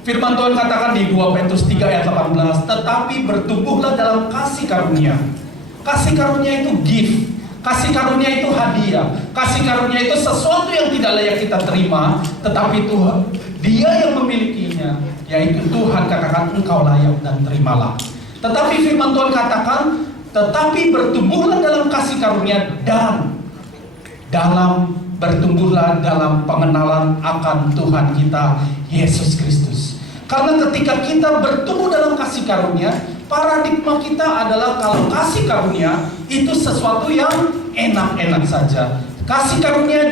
Firman Tuhan katakan di 2 Petrus 3 ayat 18, tetapi bertumbuhlah dalam kasih karunia. Kasih karunia itu gift, kasih karunia itu hadiah, kasih karunia itu sesuatu yang tidak layak kita terima, tetapi Tuhan, Dia yang memilikinya, yaitu Tuhan katakan engkau layak dan terimalah. Tetapi firman Tuhan katakan, tetapi bertumbuhlah dalam kasih karunia dan bertumbuhlah dalam pengenalan akan Tuhan kita Yesus Kristus. Karena ketika kita bertumbuh dalam kasih karunia, paradigma kita adalah kalau kasih karunia itu sesuatu yang enak-enak saja. Kasih karunia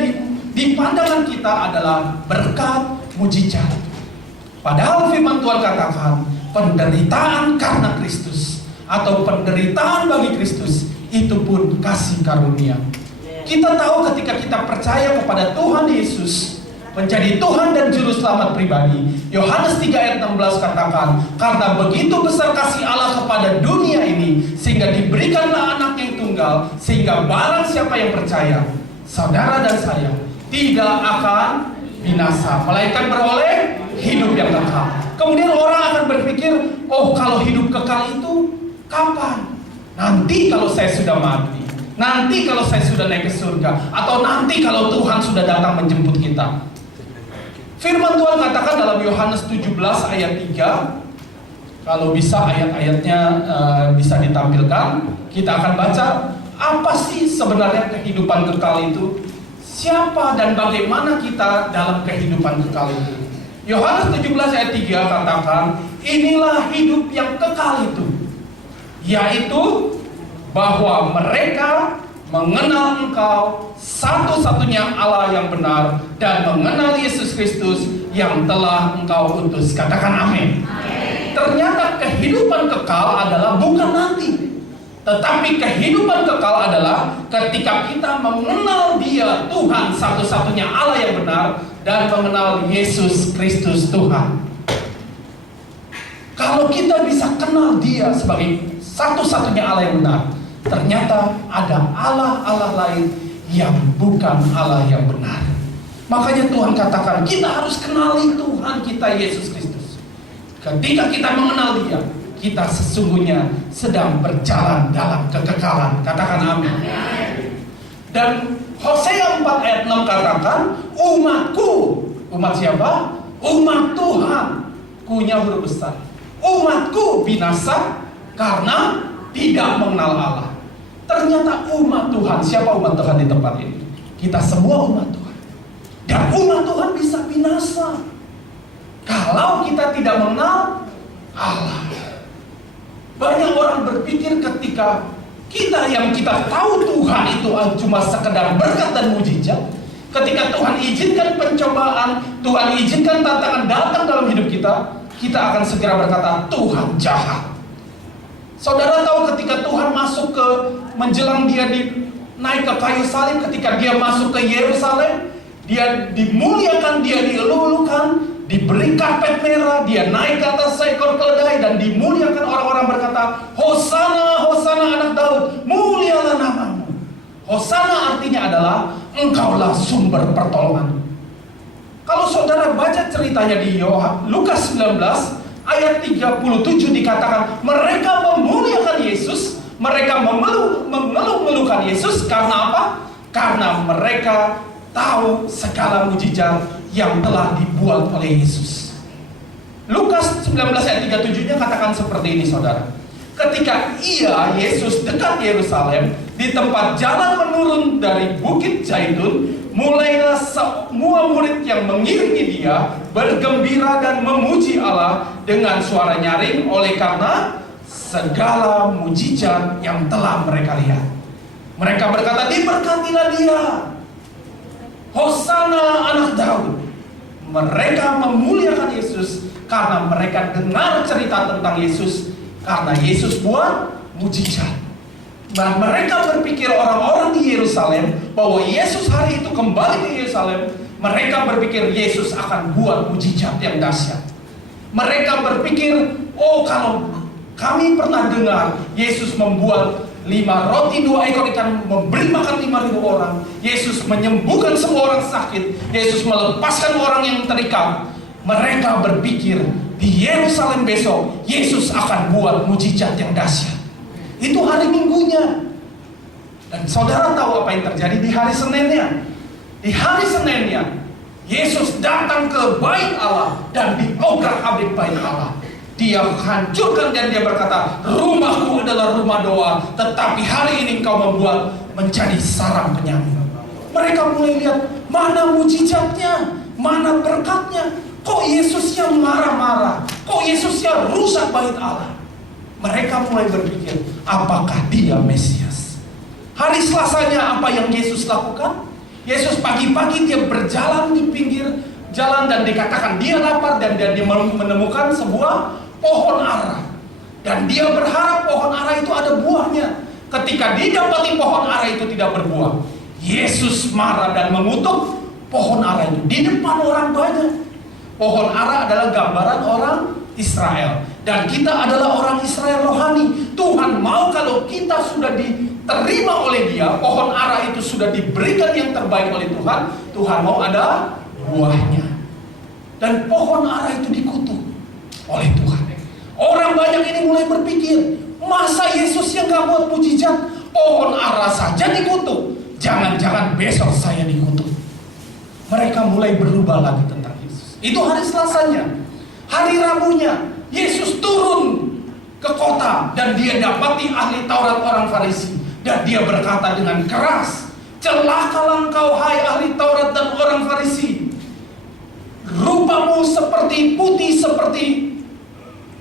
di pandangan kita adalah berkat, mujizat. Padahal firman Tuhan katakan penderitaan karena Kristus atau penderitaan bagi Kristus itu pun kasih karunia. Kita tahu ketika kita percaya kepada Tuhan Yesus menjadi Tuhan dan Juru Selamat pribadi, Yohanes 3 ayat 16 katakan, karena begitu besar kasih Allah kepada dunia ini, sehingga diberikanlah anaknya yang tunggal, sehingga barang siapa yang percaya, saudara dan saya, tidak akan binasa, melainkan beroleh hidup yang kekal. Kemudian orang akan berpikir, oh kalau hidup kekal itu kapan? Nanti kalau saya sudah mati, nanti kalau saya sudah naik ke surga, atau nanti kalau Tuhan sudah datang menjemput kita. Firman Tuhan katakan dalam Yohanes 17 ayat 3, kalau bisa ayat-ayatnya bisa ditampilkan, kita akan baca apa sih sebenarnya kehidupan kekal itu, siapa dan bagaimana kita dalam kehidupan kekal itu. Yohanes 17 ayat 3 katakan, inilah hidup yang kekal itu, yaitu bahwa mereka mengenal Engkau satu-satunya Allah yang benar dan mengenal Yesus Kristus yang telah Engkau utus. Katakan amin. Ternyata kehidupan kekal adalah bukan nanti, tetapi kehidupan kekal adalah ketika kita mengenal Dia Tuhan satu-satunya Allah yang benar dan mengenal Yesus Kristus Tuhan. Kalau kita bisa kenal Dia sebagai satu-satunya Allah yang benar, ternyata ada Allah-Allah lain yang bukan Allah yang benar. Makanya Tuhan katakan kita harus kenali Tuhan kita Yesus Kristus. Ketika kita mengenal Dia, kita sesungguhnya sedang berjalan dalam kekekalan. Katakan amin. Dan Hosea 4 ayat 6 katakan, umatku. Umat siapa? Umat Tuhan. Kunya huruf besar. Umatku binasa karena tidak mengenal Allah. Ternyata umat Tuhan, siapa umat Tuhan di tempat ini? Kita semua umat Tuhan. Dan umat Tuhan bisa binasa kalau kita tidak mengenal Allah. Banyak orang berpikir ketika kita yang kita tahu Tuhan itu cuma sekedar berkat dan mujizat, ketika Tuhan izinkan pencobaan, Tuhan izinkan tantangan datang dalam hidup kita, kita akan segera berkata Tuhan jahat. Saudara tahu ketika Tuhan masuk ke menjelang Dia naik ke kayu salib, ketika Dia masuk ke Yerusalem, Dia dimuliakan, Dia dielulukan, diberi karpet merah, Dia naik ke atas seekor keledai dan dimuliakan. Orang-orang berkata, Hosana, Hosana anak Daud, mulialah namamu. Hosana artinya adalah Engkaulah sumber pertolongan. Kalau saudara baca ceritanya di Lukas 19 ayat 37 dikatakan mereka memuliakan Yesus, mereka mengeluh-ngeluhkan Yesus karena apa? Karena mereka tahu segala mujizat yang telah dibuat oleh Yesus. Lukas 19 ayat 37-nya katakan seperti ini saudara. Ketika Yesus dekat Yerusalem, di tempat jalan menurun dari Bukit Zaitun, mulailah semua murid yang mengiringi Dia bergembira dan memuji Allah dengan suara nyaring oleh karena segala mujizat yang telah mereka lihat. Mereka berkata, diberkatilah Dia, Hosana anak Daud. Mereka memuliakan Yesus karena mereka dengar cerita tentang Yesus, karena Yesus buat mujizat. Nah, mereka berpikir orang-orang di Yerusalem bahwa Yesus hari itu kembali ke Yerusalem. Mereka berpikir Yesus akan buat mujizat yang dahsyat. Mereka berpikir, oh kalau kami pernah dengar Yesus membuat 5 roti 2 ekor ikan, memberi makan 5.000 orang. Yesus menyembuhkan semua orang sakit. Yesus melepaskan orang yang terikat. Mereka berpikir di Yerusalem besok Yesus akan buat mujizat yang dahsyat. Itu hari Minggunya. Dan saudara tahu apa yang terjadi di hari Seninnya? Di hari Seninnya Yesus datang ke bait Allah dan diobrak-abrik bait Allah. Dia hancurkan dan dia berkata, rumahku adalah rumah doa, tetapi hari ini engkau membuat menjadi sarang penyanyi. Mereka mulai lihat, mana mujizatnya, mana berkatnya. Kok Yesusnya marah-marah? Kok Yesusnya rusak bait Allah? Mereka mulai berpikir, apakah dia Mesias? Hari Selasanya apa yang Yesus lakukan? Yesus pagi-pagi dia berjalan di pinggir jalan dan dikatakan dia lapar, dan dia menemukan sebuah pohon ara. Dan dia berharap pohon ara itu ada buahnya. Ketika didapati pohon ara itu tidak berbuah, Yesus marah dan mengutuk pohon ara itu di depan orang banyak. Pohon ara adalah gambaran orang Israel, dan kita adalah orang Israel rohani. Tuhan mau kalau kita sudah diterima oleh Dia, pohon ara itu sudah diberikan yang terbaik oleh Tuhan. Tuhan mau ada buahnya. Dan pohon ara itu dikutuk oleh Tuhan. Orang banyak ini mulai berpikir, masa Yesus yang gak buat mujizat, pohon ara saja dikutuk, jangan-jangan besok saya dikutuk. Mereka mulai berubah lagi tentang Yesus. Itu hari Selasanya. Hari Rabunya Yesus turun ke kota dan dia dapati ahli Taurat orang Farisi, dan dia berkata dengan keras, celakalah engkau hai ahli Taurat dan orang Farisi, rupamu seperti putih seperti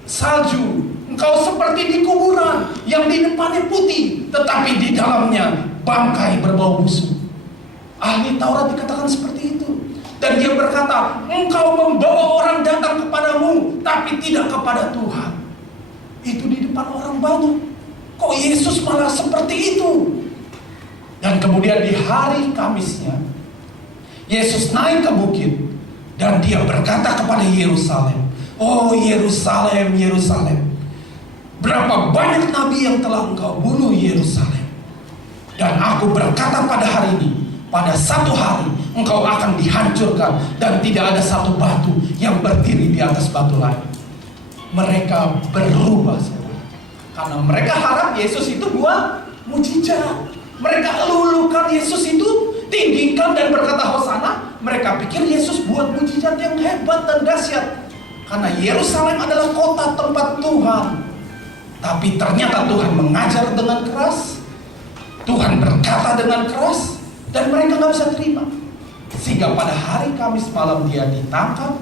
salju, engkau seperti di kuburan yang di depannya putih tetapi di dalamnya bangkai berbau busuk. Ahli Taurat dikatakan seperti itu. Dan dia berkata, engkau membawa orang datang kepadamu tapi tidak kepada Tuhan. Itu di depan orang banyak. Kok Yesus malah seperti itu? Dan kemudian di hari Kamisnya Yesus naik ke bukit dan dia berkata kepada Yerusalem, oh Yerusalem, Yerusalem, berapa banyak nabi yang telah engkau bunuh Yerusalem. Dan aku berkata pada hari ini, pada satu hari engkau akan dihancurkan dan tidak ada satu batu yang berdiri di atas batu lain. Mereka berubah karena mereka harap Yesus itu buat mujizat. Mereka elulukan Yesus itu, tinggikan dan berkata hosana. Mereka pikir Yesus buat mujizat yang hebat dan dahsyat, karena Yerusalem adalah kota tempat Tuhan. Tapi ternyata Tuhan mengajar dengan keras, Tuhan berkata dengan keras, dan mereka gak bisa terima. Sehingga pada hari Kamis malam dia ditangkap,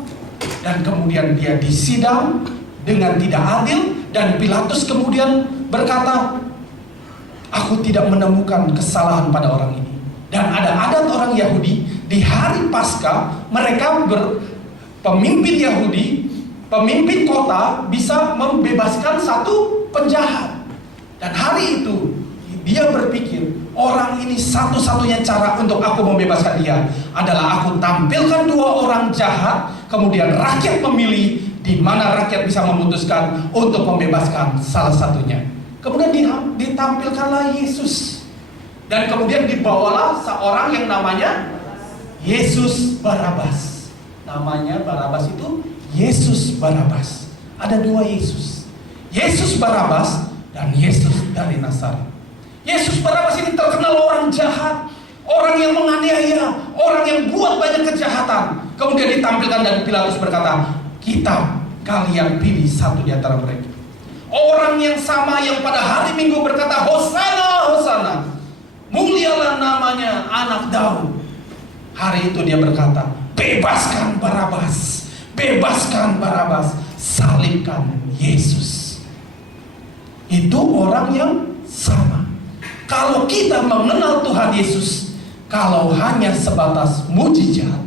dan kemudian dia disidang dengan tidak adil. Dan Pilatus kemudian berkata, aku tidak menemukan kesalahan pada orang ini. Dan ada adat orang Yahudi, di hari Paskah mereka pemimpin Yahudi, pemimpin kota bisa membebaskan satu penjahat. Dan hari itu dia berpikir, orang ini satu-satunya cara untuk aku membebaskan dia adalah aku tampilkan dua orang jahat, kemudian rakyat memilih di mana rakyat bisa memutuskan untuk membebaskan salah satunya. Kemudian ditampilkanlah Yesus, dan kemudian dibawalah seorang yang namanya Yesus Barabas. Namanya Barabas itu Yesus Barabas. Ada dua Yesus, Yesus Barabas dan Yesus dari Nazaret. Yesus Barabas ini terkenal orang jahat, orang yang menganiaya, orang yang buat banyak kejahatan. Kemudian ditampilkan dan Pilatus berkata, kalian pilih satu di antara mereka. Orang yang sama yang pada hari Minggu berkata, hosana, hosana, mulialah namanya anak Daud. Hari itu dia berkata, bebaskan Barabas, bebaskan Barabas, salibkan Yesus. Itu orang yang sama. Kalau kita mengenal Tuhan Yesus, kalau hanya sebatas mujizat,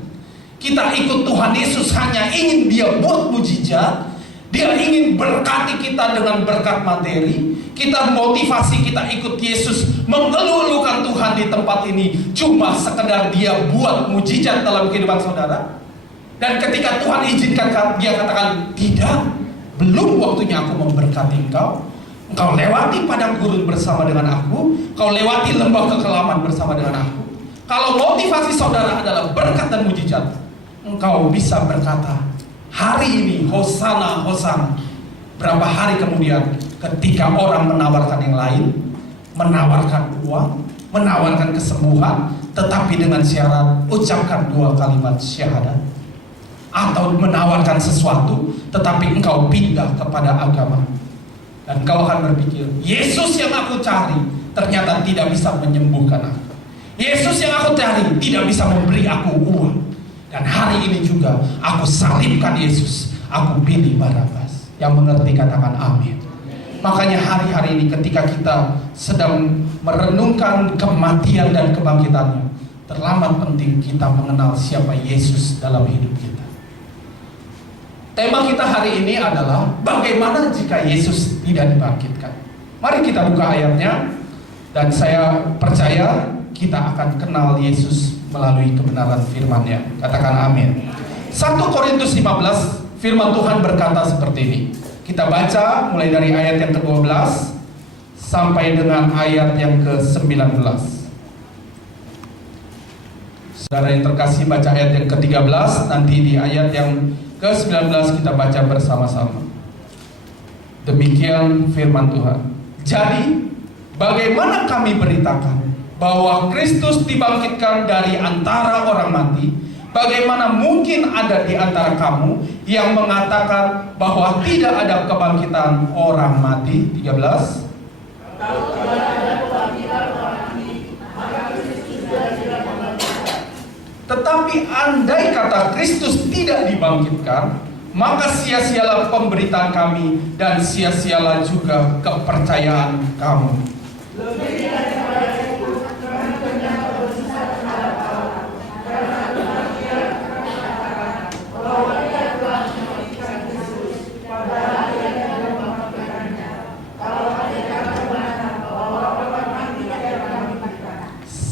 kita ikut Tuhan Yesus hanya ingin dia buat mujizat, dia ingin berkati kita dengan berkat materi, kita motivasi kita ikut Yesus, mengelulukan Tuhan di tempat ini cuma sekedar dia buat mujizat dalam kehidupan saudara. Dan ketika Tuhan izinkan, dia katakan, tidak, belum waktunya aku memberkati engkau. Engkau lewati padang gurun bersama dengan aku, kau lewati lembah kekelaman bersama dengan aku. Kalau motivasi saudara adalah berkat dan mujizat, engkau bisa berkata, hari ini Hosana, Hosana. Berapa hari kemudian ketika orang menawarkan yang lain, menawarkan uang, menawarkan kesembuhan, tetapi dengan syarat ucapkan 2 kalimat syahadat, atau menawarkan sesuatu tetapi engkau pindah kepada agama, dan engkau akan berpikir, Yesus yang aku cari ternyata tidak bisa menyembuhkan aku, Yesus yang aku cari tidak bisa memberi aku uang, dan hari ini juga aku salibkan Yesus, aku pilih Barabas. Yang mengerti katakan amin. Makanya hari-hari ini ketika kita sedang merenungkan kematian dan kebangkitannya, terlampau penting kita mengenal siapa Yesus dalam hidup kita. Tema kita hari ini adalah bagaimana jika Yesus tidak dibangkitkan. Mari kita buka ayatnya, dan saya percaya kita akan kenal Yesus melalui kebenaran firman-Nya. Katakan amin. 1 Korintus 15, firman Tuhan berkata seperti ini. Kita baca mulai dari ayat yang ke-12 sampai dengan ayat yang ke-19. Saudara yang terkasih, baca ayat yang ke-13, nanti di ayat yang ke-19 kita baca bersama-sama. Demikian firman Tuhan. Jadi, bagaimana kami beritakan bahwa Kristus dibangkitkan dari antara orang mati, bagaimana mungkin ada di antara kamu yang mengatakan bahwa tidak ada kebangkitan orang mati? 13. Tetapi andai kata Kristus tidak dibangkitkan, maka sia-sialah pemberitaan kami dan sia-sialah juga kepercayaan kamu.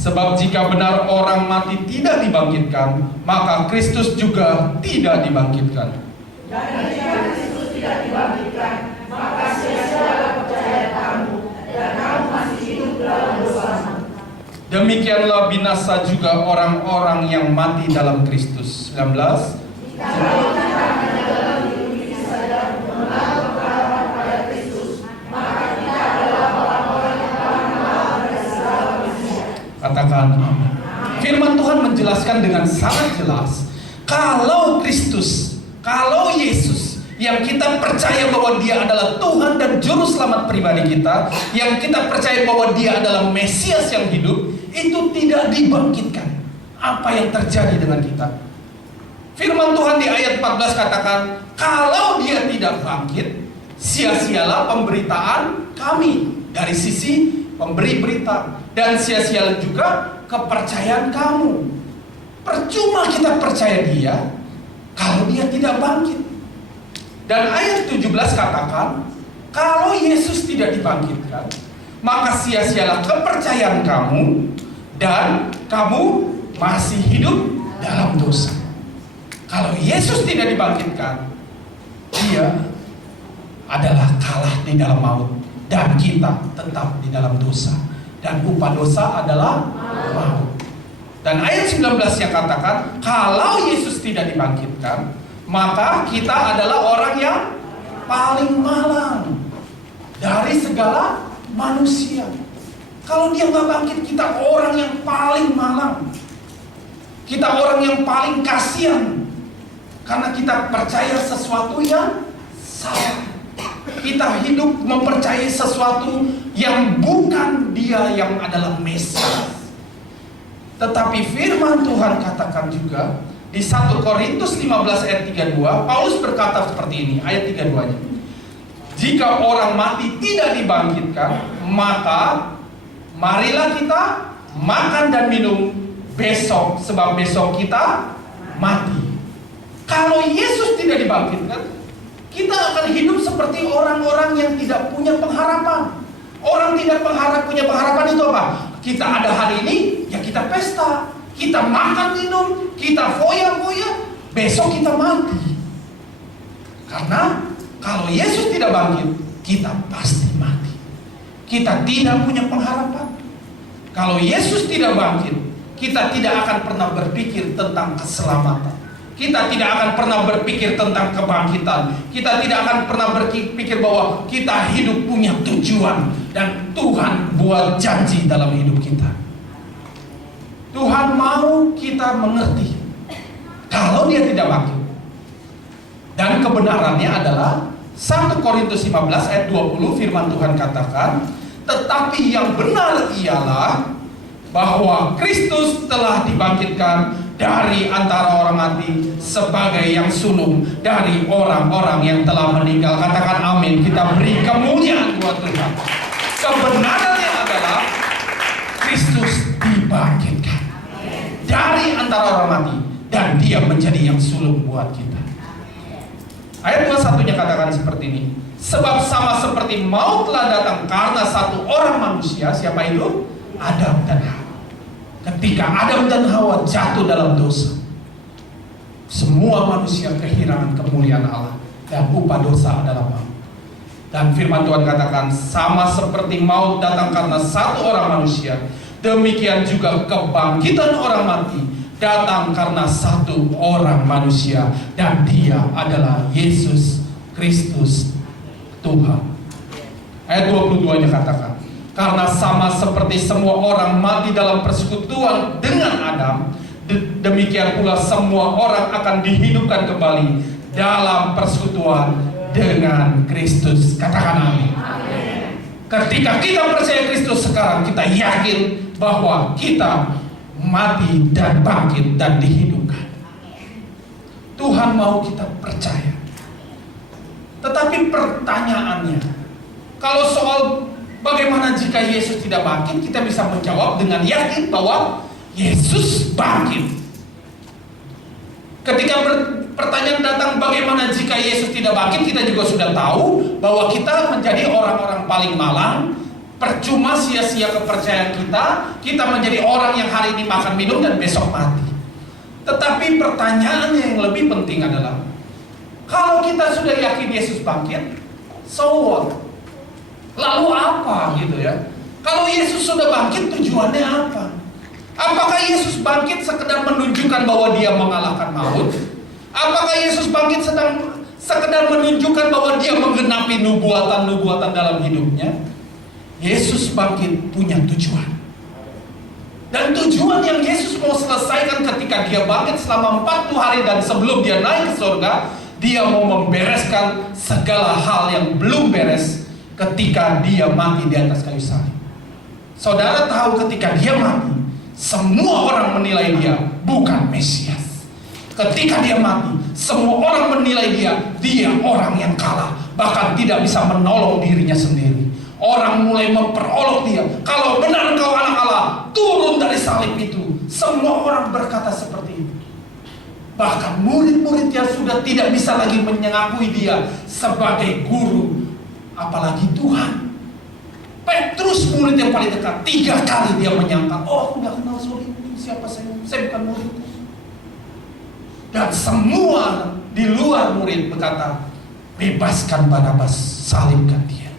Sebab jika benar orang mati tidak dibangkitkan, maka Kristus juga tidak dibangkitkan. Dan jika Kristus tidak dibangkitkan, maka sia-sialah percaya kamu, dan kamu masih hidup dalam dosa. Demikianlah binasa juga orang-orang yang mati dalam Kristus. 19. Kalau kita hanya dalam hidup ini saja mengenal pengharapan pada Kristus, maka kita adalah orang-orang yang telah mengenal pada segala manusia. Katakan amin. Firman Tuhan menjelaskan dengan sangat jelas, kalau Kristus, kalau Yesus yang kita percaya bahwa Dia adalah Tuhan dan Juru Selamat pribadi kita, yang kita percaya bahwa Dia adalah Mesias yang hidup, itu tidak dibangkitkan. Apa yang terjadi dengan kita? Firman Tuhan di ayat 14 katakan, kalau Dia tidak bangkit, sia-sialah pemberitaan kami dari sisi pemberi berita, dan sia-sialah juga kepercayaan kamu. Percuma kita percaya Dia kalau Dia tidak bangkit. Dan ayat 17 katakan, kalau Yesus tidak dibangkitkan, maka sia-sialah kepercayaan kamu, dan kamu masih hidup dalam dosa. Kalau Yesus tidak dibangkitkan, Dia adalah kalah di dalam maut, dan kita tetap di dalam dosa, dan upah dosa adalah maut. Dan ayat 19 yang katakan, kalau Yesus tidak dibangkitkan, maka kita adalah orang yang paling malang dari segala manusia. Kalau Dia nggak bangkit, kita orang yang paling malang, kita orang yang paling kasihan, karena kita percaya sesuatu yang salah. Kita hidup mempercayai sesuatu yang bukan Dia yang adalah Mesias. Tetapi firman Tuhan katakan juga di 1 Korintus 15 ayat 32, Paulus berkata seperti ini, ayat 32-nya. Jika orang mati tidak dibangkitkan, maka marilah kita makan dan minum besok, sebab besok kita mati. Kalau Yesus tidak dibangkitkan, kita akan hidup seperti orang-orang yang tidak punya pengharapan. Orang tidak punya pengharapan itu apa? Kita ada hari ini, ya kita pesta, kita makan minum, kita foya-foya, besok kita mati. Karena kalau Yesus tidak bangkit, kita pasti mati. Kita tidak punya pengharapan. Kalau Yesus tidak bangkit, kita tidak akan pernah berpikir tentang keselamatan. Kita tidak akan pernah berpikir tentang kebangkitan. Kita tidak akan pernah berpikir bahwa kita hidup punya tujuan. Dan Tuhan buat janji dalam hidup kita. Tuhan mau kita mengerti kalau Dia tidak bangkit. Dan kebenarannya adalah 1 Korintus 15 ayat 20 firman Tuhan katakan, tetapi yang benar ialah bahwa Kristus telah dibangkitkan dari antara orang mati sebagai yang sulung dari orang-orang yang telah meninggal. Katakan amin. Kita beri kemuliaan buat Tuhan. Kebenarannya adalah Kristus dibangkitkan dari antara orang mati dan Dia menjadi yang sulung buat kita. Ayat 21-nya katakan seperti ini. Sebab sama seperti maut telah datang karena satu orang manusia. Siapa itu? Adam dan Hawa. Ketika Adam dan Hawa jatuh dalam dosa, semua manusia kehilangan kemuliaan Allah, dan upah dosa adalah maut. Dan firman Tuhan katakan, sama seperti maut datang karena satu orang manusia, demikian juga kebangkitan orang mati datang karena satu orang manusia, dan Dia adalah Yesus Kristus Tuhan. Ayat 22-nya katakan, karena sama seperti semua orang mati dalam persekutuan dengan Adam, demikian pula semua orang akan dihidupkan kembali dalam persekutuan dengan Kristus. Katakan amin. Ketika kita percaya Kristus sekarang, kita yakin bahwa kita mati dan bangkit dan dihidupkan. Tuhan mau kita percaya. Tetapi pertanyaannya, kalau soal bagaimana jika Yesus tidak bangkit, kita bisa menjawab dengan yakin bahwa Yesus bangkit. Ketika pertanyaan datang bagaimana jika Yesus tidak bangkit, kita juga sudah tahu bahwa kita menjadi orang-orang paling malang. Percuma sia-sia kepercayaan kita menjadi orang yang hari ini makan minum dan besok mati. Tetapi pertanyaan yang lebih penting adalah, kalau kita sudah yakin Yesus bangkit, so what? Lalu apa gitu ya? Kalau Yesus sudah bangkit, tujuannya apa? Apakah Yesus bangkit sekedar menunjukkan bahwa Dia mengalahkan maut? Apakah Yesus bangkit sekedar menunjukkan bahwa Dia menggenapi nubuatan-nubuatan dalam hidupnya? Yesus bangkit punya tujuan. Dan tujuan yang Yesus mau selesaikan ketika Dia bangkit selama 40 hari dan sebelum Dia naik ke surga, Dia mau membereskan segala hal yang belum beres ketika Dia mati di atas kayu salib. Saudara tahu ketika Dia mati, semua orang menilai Dia bukan Mesias. Ketika Dia mati, semua orang menilai Dia orang yang kalah, bahkan tidak bisa menolong dirinya sendiri. Orang mulai memperolok Dia. Kalau benar Engkau anak Allah, turun dari salib itu. Semua orang berkata seperti itu. Bahkan murid-muridnya sudah tidak bisa lagi mengakui Dia sebagai guru, apalagi Tuhan. Petrus, murid yang paling dekat, 3 kali dia menyangkal, oh aku gak kenal sorry, siapa saya bukan murid. Dan semua di luar murid berkata, bebaskan Barnabas, salibkan dia.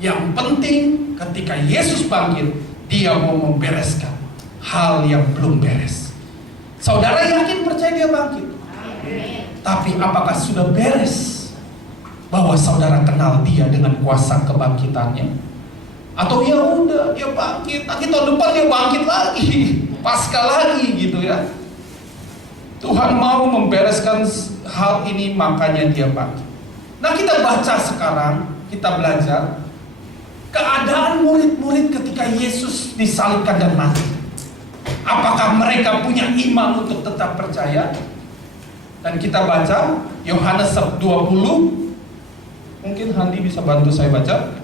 Yang penting ketika Yesus bangkit, Dia mau membereskan hal yang belum beres. Saudara yakin percaya Dia bangkit? Tapi apakah sudah beres bahwa saudara kenal Dia dengan kuasa kebangkitannya? Atau ya udah Dia bangkit, nanti tahun depan Dia bangkit lagi, pasca lagi gitu ya. Tuhan mau membereskan hal ini, makanya Dia bangkit. Nah kita baca sekarang, kita belajar keadaan murid-murid ketika Yesus disalibkan dan mati. Apakah mereka punya iman untuk tetap percaya? Dan kita baca Yohanes 20. Mungkin Handi bisa bantu saya baca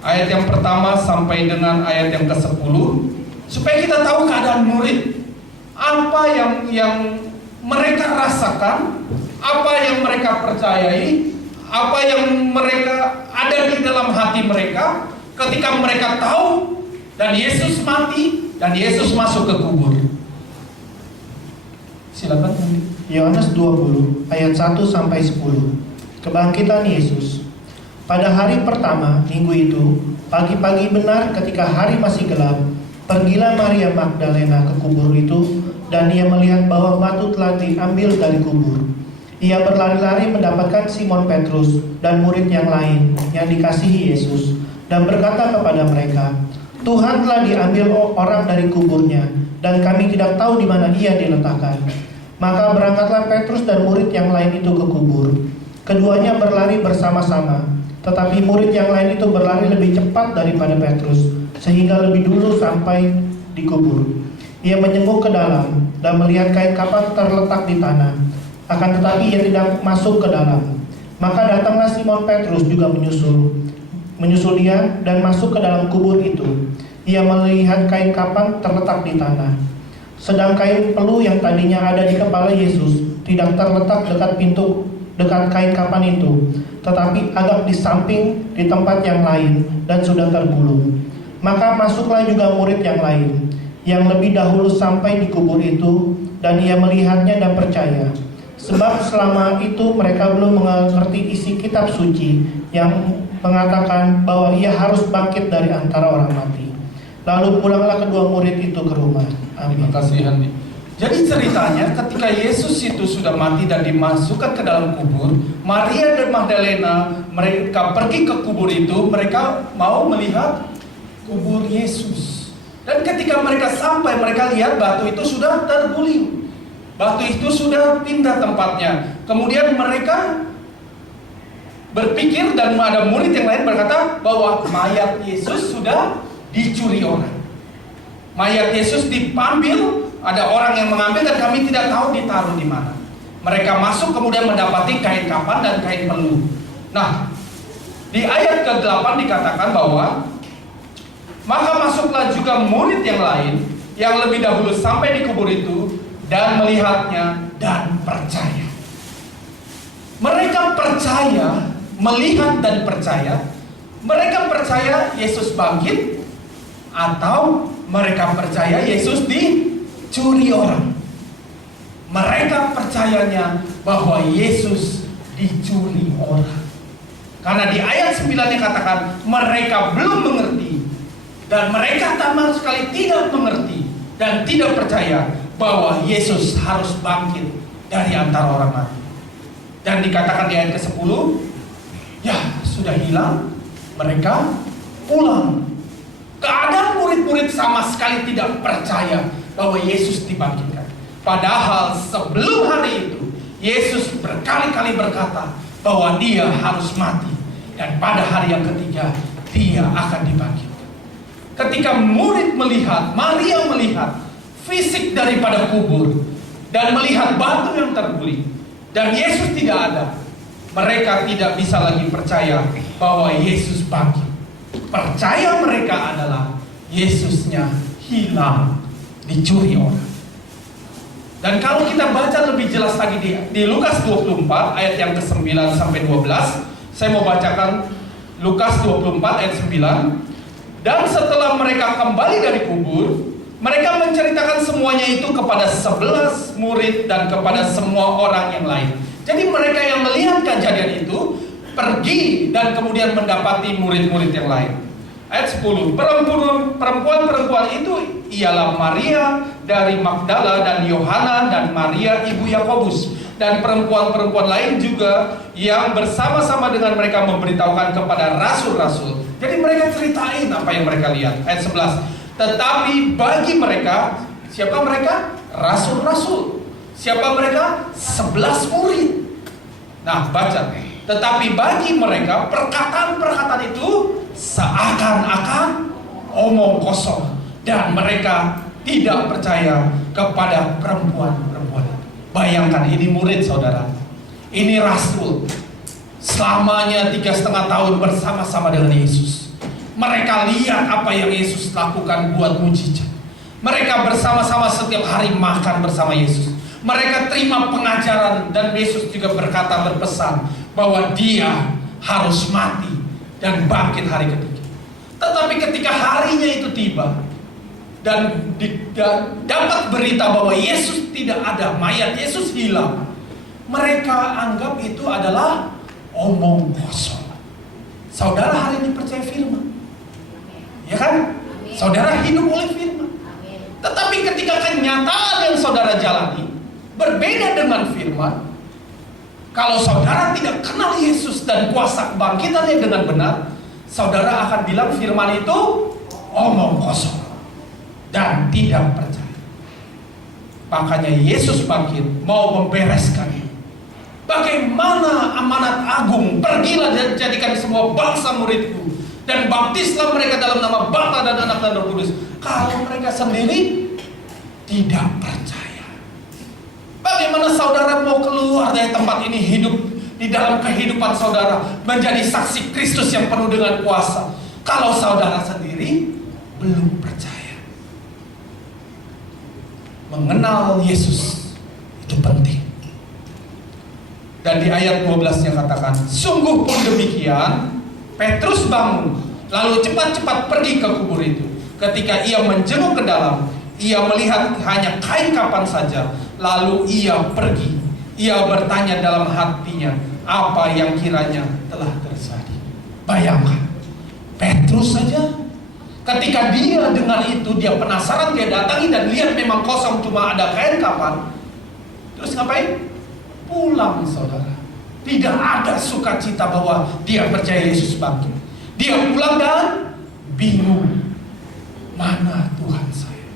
ayat yang pertama sampai dengan ayat yang ke-10, supaya kita tahu keadaan murid. Apa yang mereka rasakan, apa yang mereka percayai, apa yang mereka ada di dalam hati mereka ketika mereka tahu dan Yesus mati dan Yesus masuk ke kubur. Silakan. Yohanes 20 ayat 1 sampai 10. Kebangkitan Yesus. Pada hari pertama minggu itu, pagi-pagi benar ketika hari masih gelap, pergilah Maria Magdalena ke kubur itu dan ia melihat bahwa batu telah diambil dari kubur. Ia berlari-lari mendapatkan Simon Petrus dan murid yang lain yang dikasihi Yesus, dan berkata kepada mereka, "Tuhan telah diambil orang dari kuburnya, dan kami tidak tahu di mana ia diletakkan." Maka berangkatlah Petrus dan murid yang lain itu ke kubur. Keduanya berlari bersama-sama, tetapi murid yang lain itu berlari lebih cepat daripada Petrus, sehingga lebih dulu sampai di kubur. Ia menyenguk ke dalam dan melihat kain kafan terletak di tanah. Akan tetapi ia tidak masuk ke dalam. Maka datanglah Simon Petrus juga menyusul dia dan masuk ke dalam kubur itu. Ia melihat kain kafan terletak di tanah. Sedang kain pelu yang tadinya ada di kepala Yesus tidak terletak dekat kain kafan itu, tetapi agak di samping di tempat yang lain dan sudah tergulung. Maka masuklah juga murid yang lain, yang lebih dahulu sampai di kubur itu, dan ia melihatnya dan percaya. Sebab selama itu mereka belum mengerti isi kitab suci yang mengatakan bahwa ia harus bangkit dari antara orang mati. Lalu pulanglah kedua murid itu ke rumah. Amin. Terima kasih Andi. Jadi ceritanya ketika Yesus itu sudah mati dan dimasukkan ke dalam kubur, Maria dan Magdalena mereka pergi ke kubur itu, mereka mau melihat kubur Yesus. Dan ketika mereka sampai, mereka lihat batu itu sudah terguling. Batu itu sudah pindah tempatnya. Kemudian mereka berpikir dan ada murid yang lain berkata bahwa mayat Yesus sudah dicuri orang. Mayat Yesus diambil, ada orang yang mengambil dan kami tidak tahu ditaruh di mana. Mereka masuk kemudian mendapati kain kafan dan kain pelu. Nah, di ayat ke-8 dikatakan bahwa maka masuklah juga murid yang lain yang lebih dahulu sampai di kubur itu dan melihatnya dan percaya. Mereka percaya, melihat dan percaya. Mereka percaya Yesus bangkit, atau mereka percaya Yesus dicuri orang. Mereka percayanya bahwa Yesus dicuri orang. Karena di ayat 9 dikatakan mereka belum mengerti, dan mereka sama sekali tidak mengerti dan tidak percaya bahwa Yesus harus bangkit dari antara orang mati. Dan dikatakan di ayat ke-10, ya sudah hilang, mereka pulang. Keadaan murid-murid sama sekali tidak percaya bahwa Yesus dibangkitkan. Padahal sebelum hari itu, Yesus berkali-kali berkata bahwa dia harus mati, dan pada hari yang ketiga dia akan dibangkitkan. Ketika murid melihat, Maria melihat fisik daripada kubur dan melihat batu yang terguling dan Yesus tidak ada, mereka tidak bisa lagi percaya bahwa Yesus bangkit. Percaya mereka adalah Yesusnya hilang, dicuri orang. Dan kalau kita baca lebih jelas lagi di Lukas 24 ayat yang ke-9 sampai 12, saya mau bacakan Lukas 24 ayat 9. Dan setelah mereka kembali dari kubur, mereka menceritakan semuanya itu kepada 11 murid dan kepada semua orang yang lain. Jadi mereka yang melihat kejadian itu pergi dan kemudian mendapati murid-murid yang lain. Ayat 10, perempuan-perempuan itu ialah Maria dari Magdala dan Yohana dan Maria ibu Yakobus, dan perempuan-perempuan lain juga yang bersama-sama dengan mereka memberitahukan kepada rasul-rasul. Jadi mereka ceritain apa yang mereka lihat. Ayat 11, tetapi bagi mereka, siapa mereka? Rasul-rasul. Siapa mereka? 11 murid. Nah, baca. Tetapi bagi mereka perkataan-perkataan itu seakan-akan omong kosong, dan mereka tidak percaya kepada perempuan-perempuan. Bayangkan, ini murid saudara, ini rasul, selamanya 3,5 tahun bersama-sama dengan Yesus. Mereka lihat apa yang Yesus lakukan buat mujizat. Mereka bersama-sama setiap hari makan bersama Yesus. Mereka terima pengajaran, dan Yesus juga berpesan bahwa dia harus mati dan bangkit hari ketiga. Tetapi ketika harinya itu tiba dan dapat berita bahwa Yesus tidak ada, mayat Yesus hilang, mereka anggap itu adalah omong kosong. Saudara hari ini percaya firman, ya kan? Saudara hidup oleh firman. Tetapi ketika kenyataan yang saudara jalani berbeda dengan firman. Kalau saudara tidak kenal Yesus dan kuasa kebangkitannya dengan benar, saudara akan bilang firman itu omong kosong dan tidak percaya. Makanya Yesus bangkit mau membereskan ini. Bagaimana amanat agung, pergilah dan jadikan semua bangsa muridku dan baptislah mereka dalam nama Bapa dan Anak dan Roh Kudus. Kalau mereka sendiri tidak percaya, bagaimana saudara mau keluar dari tempat ini, hidup di dalam kehidupan saudara menjadi saksi Kristus yang penuh dengan kuasa, kalau saudara sendiri belum percaya? Mengenal Yesus itu penting. Dan di ayat 12-nya katakan, sungguh pun demikian, Petrus bangun, lalu cepat-cepat pergi ke kubur itu. Ketika ia menjenguk ke dalam, ia melihat hanya kain kapan saja. Lalu ia pergi. Ia bertanya dalam hatinya, apa yang kiranya telah terjadi. Bayangkan, Petrus saja, ketika dia dengar itu, dia penasaran, dia datangi dan lihat memang kosong, cuma ada kain kapan. Terus ngapain? Pulang, saudara. Tidak ada sukacita bahwa dia percaya Yesus bangkit. Dia pulang dan bingung, mana Tuhan saya?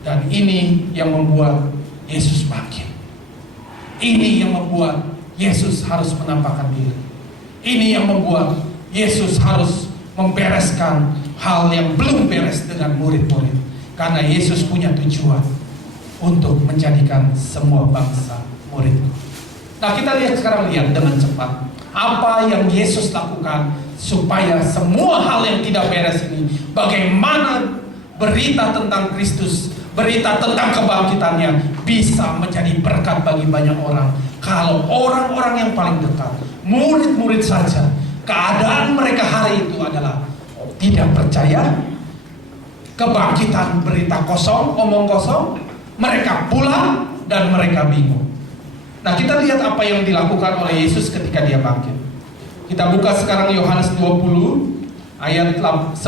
Dan ini yang membuat Yesus bangkit. Ini yang membuat Yesus harus menampakkan diri. Ini yang membuat Yesus harus membereskan hal yang belum beres dengan murid-murid. Karena Yesus punya tujuan untuk menjadikan semua bangsa muridku. Nah, kita sekarang lihat dengan cepat apa yang Yesus lakukan supaya semua hal yang tidak beres ini, bagaimana berita tentang Kristus, berita tentang kebangkitannya bisa menjadi berkat bagi banyak orang. Kalau orang-orang yang paling dekat, murid-murid saja, keadaan mereka hari itu adalah tidak percaya, kebangkitan berita kosong, omong kosong, mereka pulang dan mereka bingung. Nah, kita lihat apa yang dilakukan oleh Yesus ketika dia bangkit. Kita buka sekarang Yohanes 20 ayat 11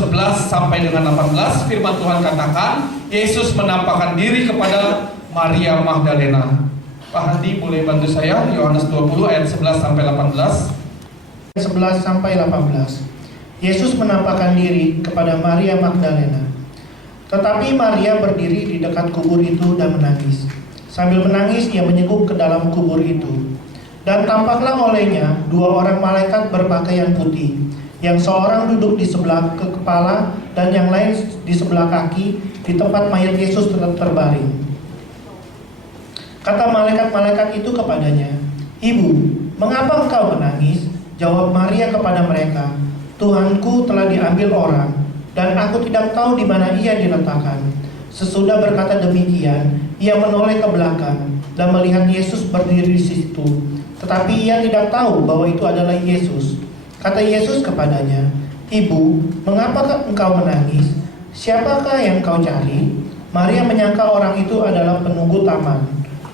sampai dengan 18. Firman Tuhan katakan, Yesus menampakkan diri kepada Maria Magdalena. Pak Hadi boleh bantu saya, Yohanes 20 ayat 11 sampai 18. 11 sampai 18. Yesus menampakkan diri kepada Maria Magdalena. Tetapi Maria berdiri di dekat kubur itu dan menangis. Sambil menangis, ia menyeguk ke dalam kubur itu. Dan tampaklah olehnya dua orang malaikat berpakaian putih, yang seorang duduk di sebelah kepala dan yang lain di sebelah kaki di tempat mayat Yesus terbaring. Kata malaikat-malaikat itu kepadanya, "Ibu, mengapa engkau menangis?" Jawab Maria kepada mereka, "Tuhanku telah diambil orang, dan aku tidak tahu di mana ia diletakkan." Sesudah berkata demikian, ia menoleh ke belakang dan melihat Yesus berdiri di situ. Tetapi ia tidak tahu bahwa itu adalah Yesus. Kata Yesus kepadanya, "Ibu, mengapa engkau menangis? Siapakah yang kau cari?" Maria menyangka orang itu adalah penunggu taman.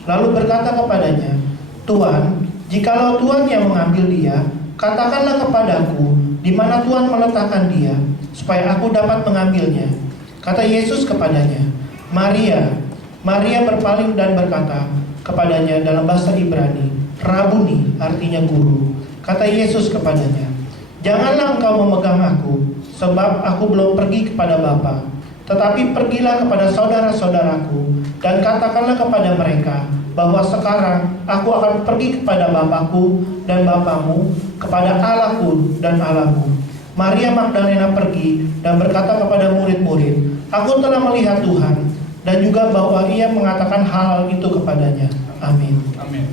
Lalu berkata kepadanya, "Tuhan, jikalau Tuhan yang mengambil dia, katakanlah kepadaku di mana Tuhan meletakkan dia, supaya aku dapat mengambilnya." Kata Yesus kepadanya, "Maria." Maria berpaling dan berkata kepadanya dalam bahasa Ibrani, "Rabuni," artinya guru. Kata Yesus kepadanya, "Janganlah engkau memegang aku, sebab aku belum pergi kepada Bapa. Tetapi pergilah kepada saudara-saudaraku dan katakanlah kepada mereka bahwa sekarang aku akan pergi kepada Bapakku dan Bapamu, kepada Allahku dan Allahmu." Maria Magdalena pergi dan berkata kepada murid-murid, "Aku telah melihat Tuhan," dan juga bahwa ia mengatakan hal itu kepadanya. Amin. Amin.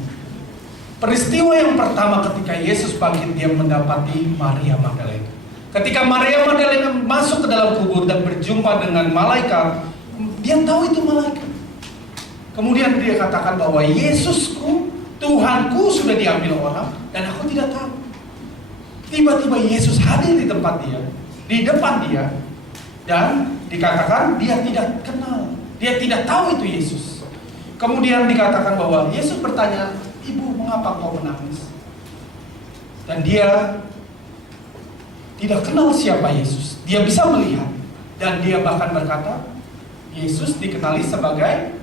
Peristiwa yang pertama ketika Yesus bangkit, dia mendapati Maria Magdalena. Ketika Maria Magdalena masuk ke dalam kubur dan berjumpa dengan malaikat, dia tahu itu malaikat. Kemudian dia katakan bahwa Yesusku, Tuhanku sudah diambil orang dan aku tidak tahu. Tiba-tiba Yesus hadir di tempat dia, di depan dia, dan dikatakan dia tidak kenal, dia tidak tahu itu Yesus. Kemudian dikatakan bahwa Yesus bertanya, "Ibu, mengapa kau menangis?" Dan dia tidak kenal siapa Yesus. Dia bisa melihat, dan dia bahkan berkata, Yesus dikenali sebagai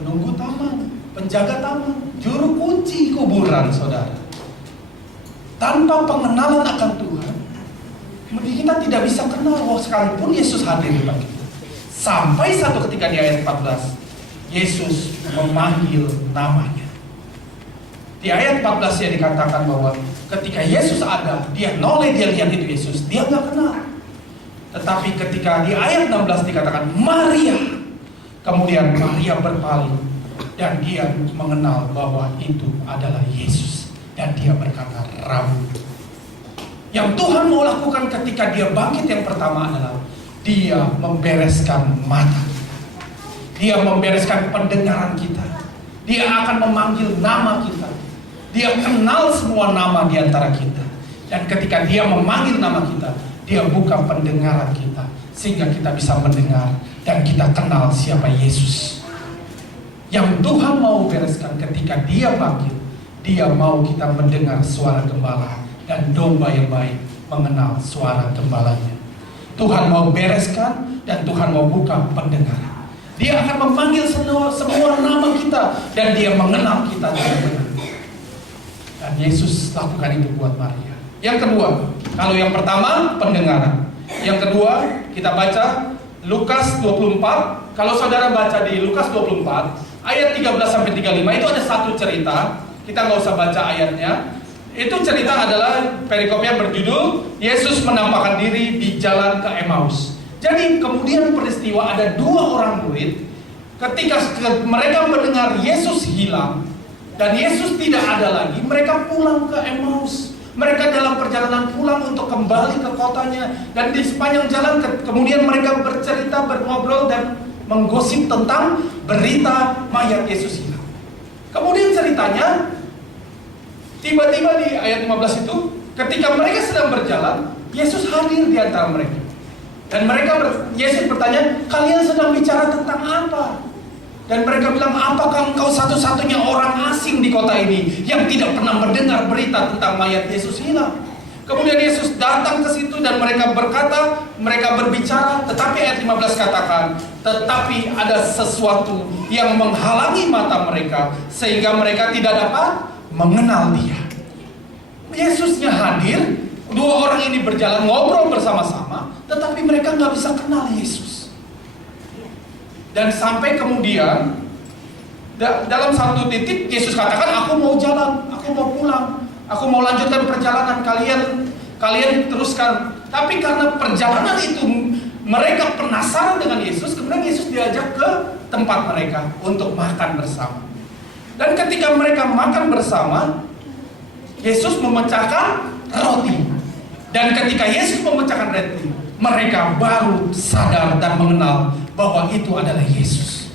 penunggu taman, penjaga taman, juru kunci kuburan, saudara. Tanpa pengenalan akan Tuhan, kita tidak bisa kenal bahwa sekalipun Yesus hadir di depan kita. Sampai satu ketika di ayat 14, Yesus memanggil namanya. Di ayat 14 ya dikatakan bahwa ketika Yesus ada, dia noleh, dia lihat itu Yesus, dia nggak kenal. Tetapi ketika di ayat 16 dikatakan Maria, kemudian Maria berpaling dan dia mengenal bahwa itu adalah Yesus, dan dia berkata, Rabu. Yang Tuhan mau lakukan ketika dia bangkit yang pertama adalah dia membereskan mata, dia membereskan pendengaran kita, dia akan memanggil nama kita. Dia kenal semua nama di antara kita. Dan ketika dia memanggil nama kita, dia buka pendengaran kita, sehingga kita bisa mendengar dan kita kenal siapa Yesus. Yang Tuhan mau bereskan ketika dia bangkit, dia mau kita mendengar suara gembala, dan domba yang baik mengenal suara gembalanya. Tuhan mau bereskan dan Tuhan mau buka pendengaran. Dia akan memanggil semua nama kita, dan dia mengenal kita dengan benar. Dan Yesus lakukan itu buat Maria. Yang kedua, kalau yang pertama pendengaran. Yang kedua, kita baca Lukas 24. Kalau saudara baca di Lukas 24 ayat 13-35, itu ada satu cerita. Kita nggak usah baca ayatnya. Itu cerita adalah perikopnya berjudul Yesus menampakkan diri di jalan ke Emmaus. Jadi kemudian peristiwa ada dua orang murid, ketika mereka mendengar Yesus hilang dan Yesus tidak ada lagi, mereka pulang ke Emmaus. Mereka dalam perjalanan pulang untuk kembali ke kotanya. Dan di sepanjang jalan kemudian mereka bercerita, berngobrol dan menggosip tentang berita mayat Yesus hilang. Kemudian ceritanya, tiba-tiba di ayat 15 itu, ketika mereka sedang berjalan, Yesus hadir di antara mereka. Dan Yesus bertanya, kalian sedang bicara tentang apa? Dan mereka bilang, apakah engkau satu-satunya orang asing di kota ini yang tidak pernah mendengar berita tentang mayat Yesus hilang? Kemudian Yesus datang ke situ dan mereka berbicara, tetapi ayat 15 katakan, tetapi ada sesuatu yang menghalangi mata mereka, sehingga mereka tidak dapat mengenal dia. Yesusnya hadir, dua orang ini berjalan ngobrol bersama-sama, tetapi mereka nggak bisa kenal Yesus. Dan sampai kemudian dalam satu titik Yesus katakan, aku mau jalan, aku mau pulang, aku mau lanjutkan perjalanan, kalian teruskan. Tapi karena perjalanan itu mereka penasaran dengan Yesus, kemudian Yesus diajak ke tempat mereka untuk makan bersama. Dan ketika mereka makan bersama, Yesus memecahkan roti. Dan ketika Yesus memecahkan roti, mereka baru sadar dan mengenal bahwa itu adalah Yesus.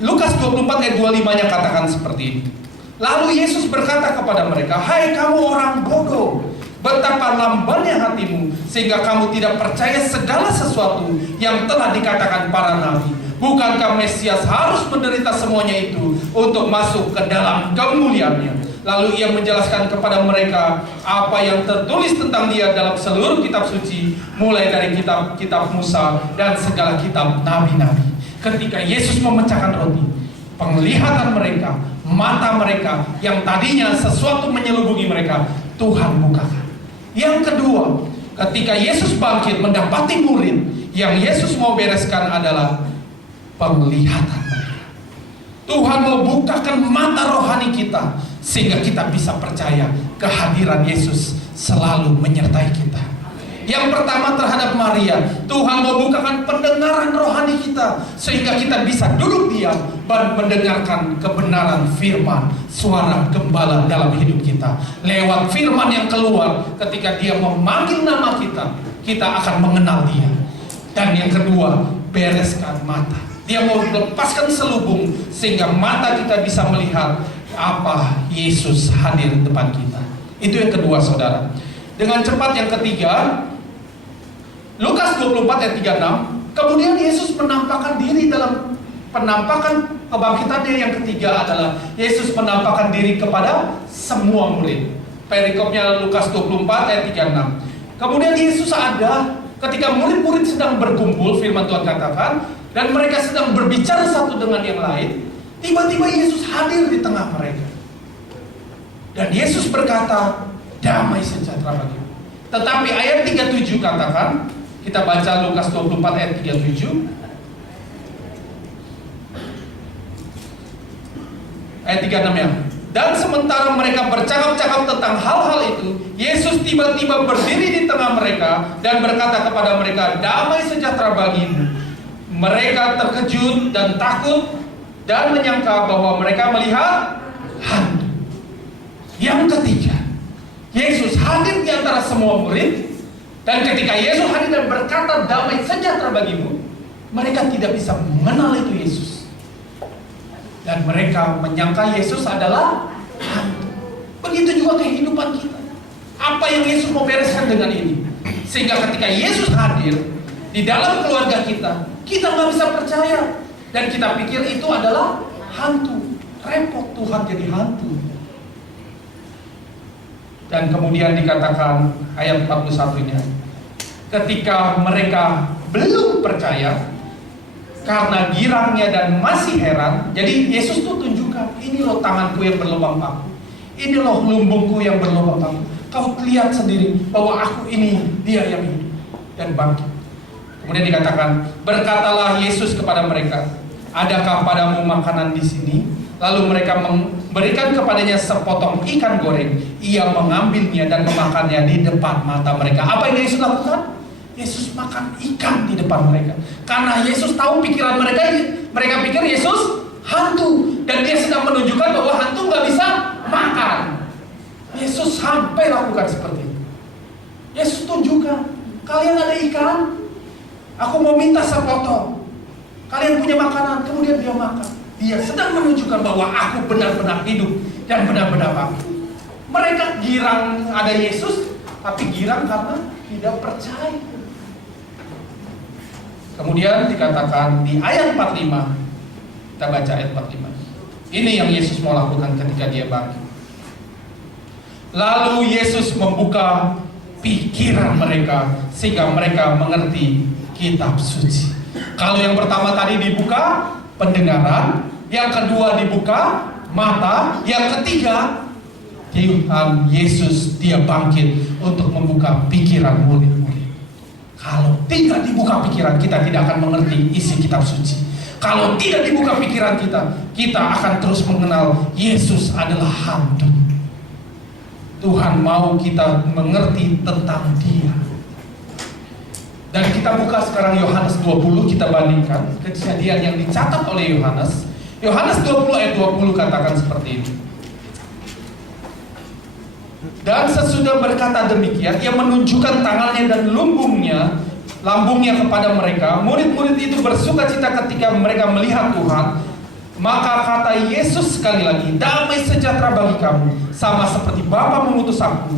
Lukas 24 ayat 25-nya katakan seperti ini. Lalu Yesus berkata kepada mereka, hai kamu orang bodoh, betapa lambannya hatimu, sehingga kamu tidak percaya segala sesuatu yang telah dikatakan para nabi. Bukankah Mesias harus menderita semuanya itu untuk masuk ke dalam kemuliaannya? Lalu ia menjelaskan kepada mereka apa yang tertulis tentang dia dalam seluruh kitab suci, mulai dari kitab Musa dan segala kitab nabi-nabi. Ketika Yesus memecahkan roti, penglihatan mereka, mata mereka yang tadinya sesuatu menyelubungi mereka, Tuhan bukakan. Yang kedua, ketika Yesus bangkit mendapati murid, yang Yesus mau bereskan adalah penglihatan mereka. Tuhan mau bukakan mata rohani kita, sehingga kita bisa percaya kehadiran Yesus selalu menyertai kita. Yang pertama terhadap Maria, Tuhan mau bukakan pendengaran rohani kita, sehingga kita bisa duduk diam dan mendengarkan kebenaran firman, suara gembala dalam hidup kita. Lewat firman yang keluar, ketika dia memanggil nama kita, kita akan mengenal dia. Dan yang kedua, bereskan mata. Dia mau lepaskan selubung, sehingga mata kita bisa melihat apa Yesus hadir di depan kita. Itu yang kedua, saudara. Dengan cepat yang ketiga, Lukas 24 ayat 36, kemudian Yesus menampakkan diri dalam penampakan kebangkitannya yang ketiga adalah Yesus menampakkan diri kepada semua murid. Perikopnya Lukas 24 ayat 36. Kemudian Yesus ada ketika murid-murid sedang berkumpul, firman Tuhan katakan, dan mereka sedang berbicara satu dengan yang lain, tiba-tiba Yesus hadir di tengah mereka. Dan Yesus berkata, damai sejahtera bagimu. Tetapi ayat 37 katakan, kita baca Lukas 24 ayat 37. Ayat 36 ya. Dan sementara mereka bercakap-cakap tentang hal-hal itu, Yesus tiba-tiba berdiri di tengah mereka dan berkata kepada mereka, damai sejahtera bagimu. Mereka terkejut dan takut dan menyangka bahwa mereka melihat hantu. Yang ketiga, Yesus hadir di antara semua murid, dan ketika Yesus hadir dan berkata damai sejahtera bagimu, mereka tidak bisa mengenal itu Yesus. Dan mereka menyangka Yesus adalah hantu. Begitu juga kehidupan kita. Apa yang Yesus mau bereskan dengan ini? Sehingga ketika Yesus hadir di dalam keluarga kita, kita nggak bisa percaya. Dan kita pikir itu adalah hantu. Repot Tuhan jadi hantu. Dan kemudian dikatakan ayat 41-nya, ketika mereka belum percaya karena girangnya dan masih heran, jadi Yesus tuh tunjukkan, ini loh tanganku yang berlubang paku, ini loh lumbungku yang berlubang paku. Kau lihat sendiri bahwa aku ini, dia yang hidup dan bangkit. Kemudian dikatakan, berkatalah Yesus kepada mereka, adakah padamu makanan di sini? Lalu mereka memberikan kepadanya sepotong ikan goreng. Ia mengambilnya dan memakannya di depan mata mereka. Apa yang Yesus lakukan? Yesus makan ikan di depan mereka. Karena Yesus tahu pikiran mereka. Mereka pikir Yesus hantu. Dan dia sedang menunjukkan bahwa hantu gak bisa makan. Yesus sampai lakukan seperti itu. Yesus tunjukkan, kalian ada ikan, aku mau minta sepotong. Kalian punya makanan, kemudian dia makan. Dia sedang menunjukkan bahwa aku benar-benar hidup dan benar-benar bangkit. Mereka girang ada Yesus, tapi girang karena tidak percaya. Kemudian dikatakan di ayat 45, kita baca ayat 45. Ini yang Yesus mau lakukan ketika dia bangkit. Lalu Yesus membuka pikiran mereka sehingga mereka mengerti kitab suci. Kalau yang pertama tadi dibuka pendengaran, yang kedua dibuka mata, yang ketiga Tuhan Yesus dia bangkit untuk membuka pikiran murid-murid. Kalau tidak dibuka pikiran kita tidak akan mengerti isi kitab suci. Kalau tidak dibuka pikiran kita, kita akan terus mengenal Yesus adalah hantu. Tuhan mau kita mengerti tentang dia. Dan kita buka sekarang Yohanes 20, kita bandingkan kejadian yang dicatat oleh Yohanes. Yohanes 20 ayat 20 katakan seperti ini. Dan sesudah berkata demikian, ia menunjukkan tangannya dan lambungnya kepada mereka. Murid-murid itu bersukacita ketika mereka melihat Tuhan. Maka kata Yesus sekali lagi, damai sejahtera bagi kamu. Sama seperti Bapa mengutus aku,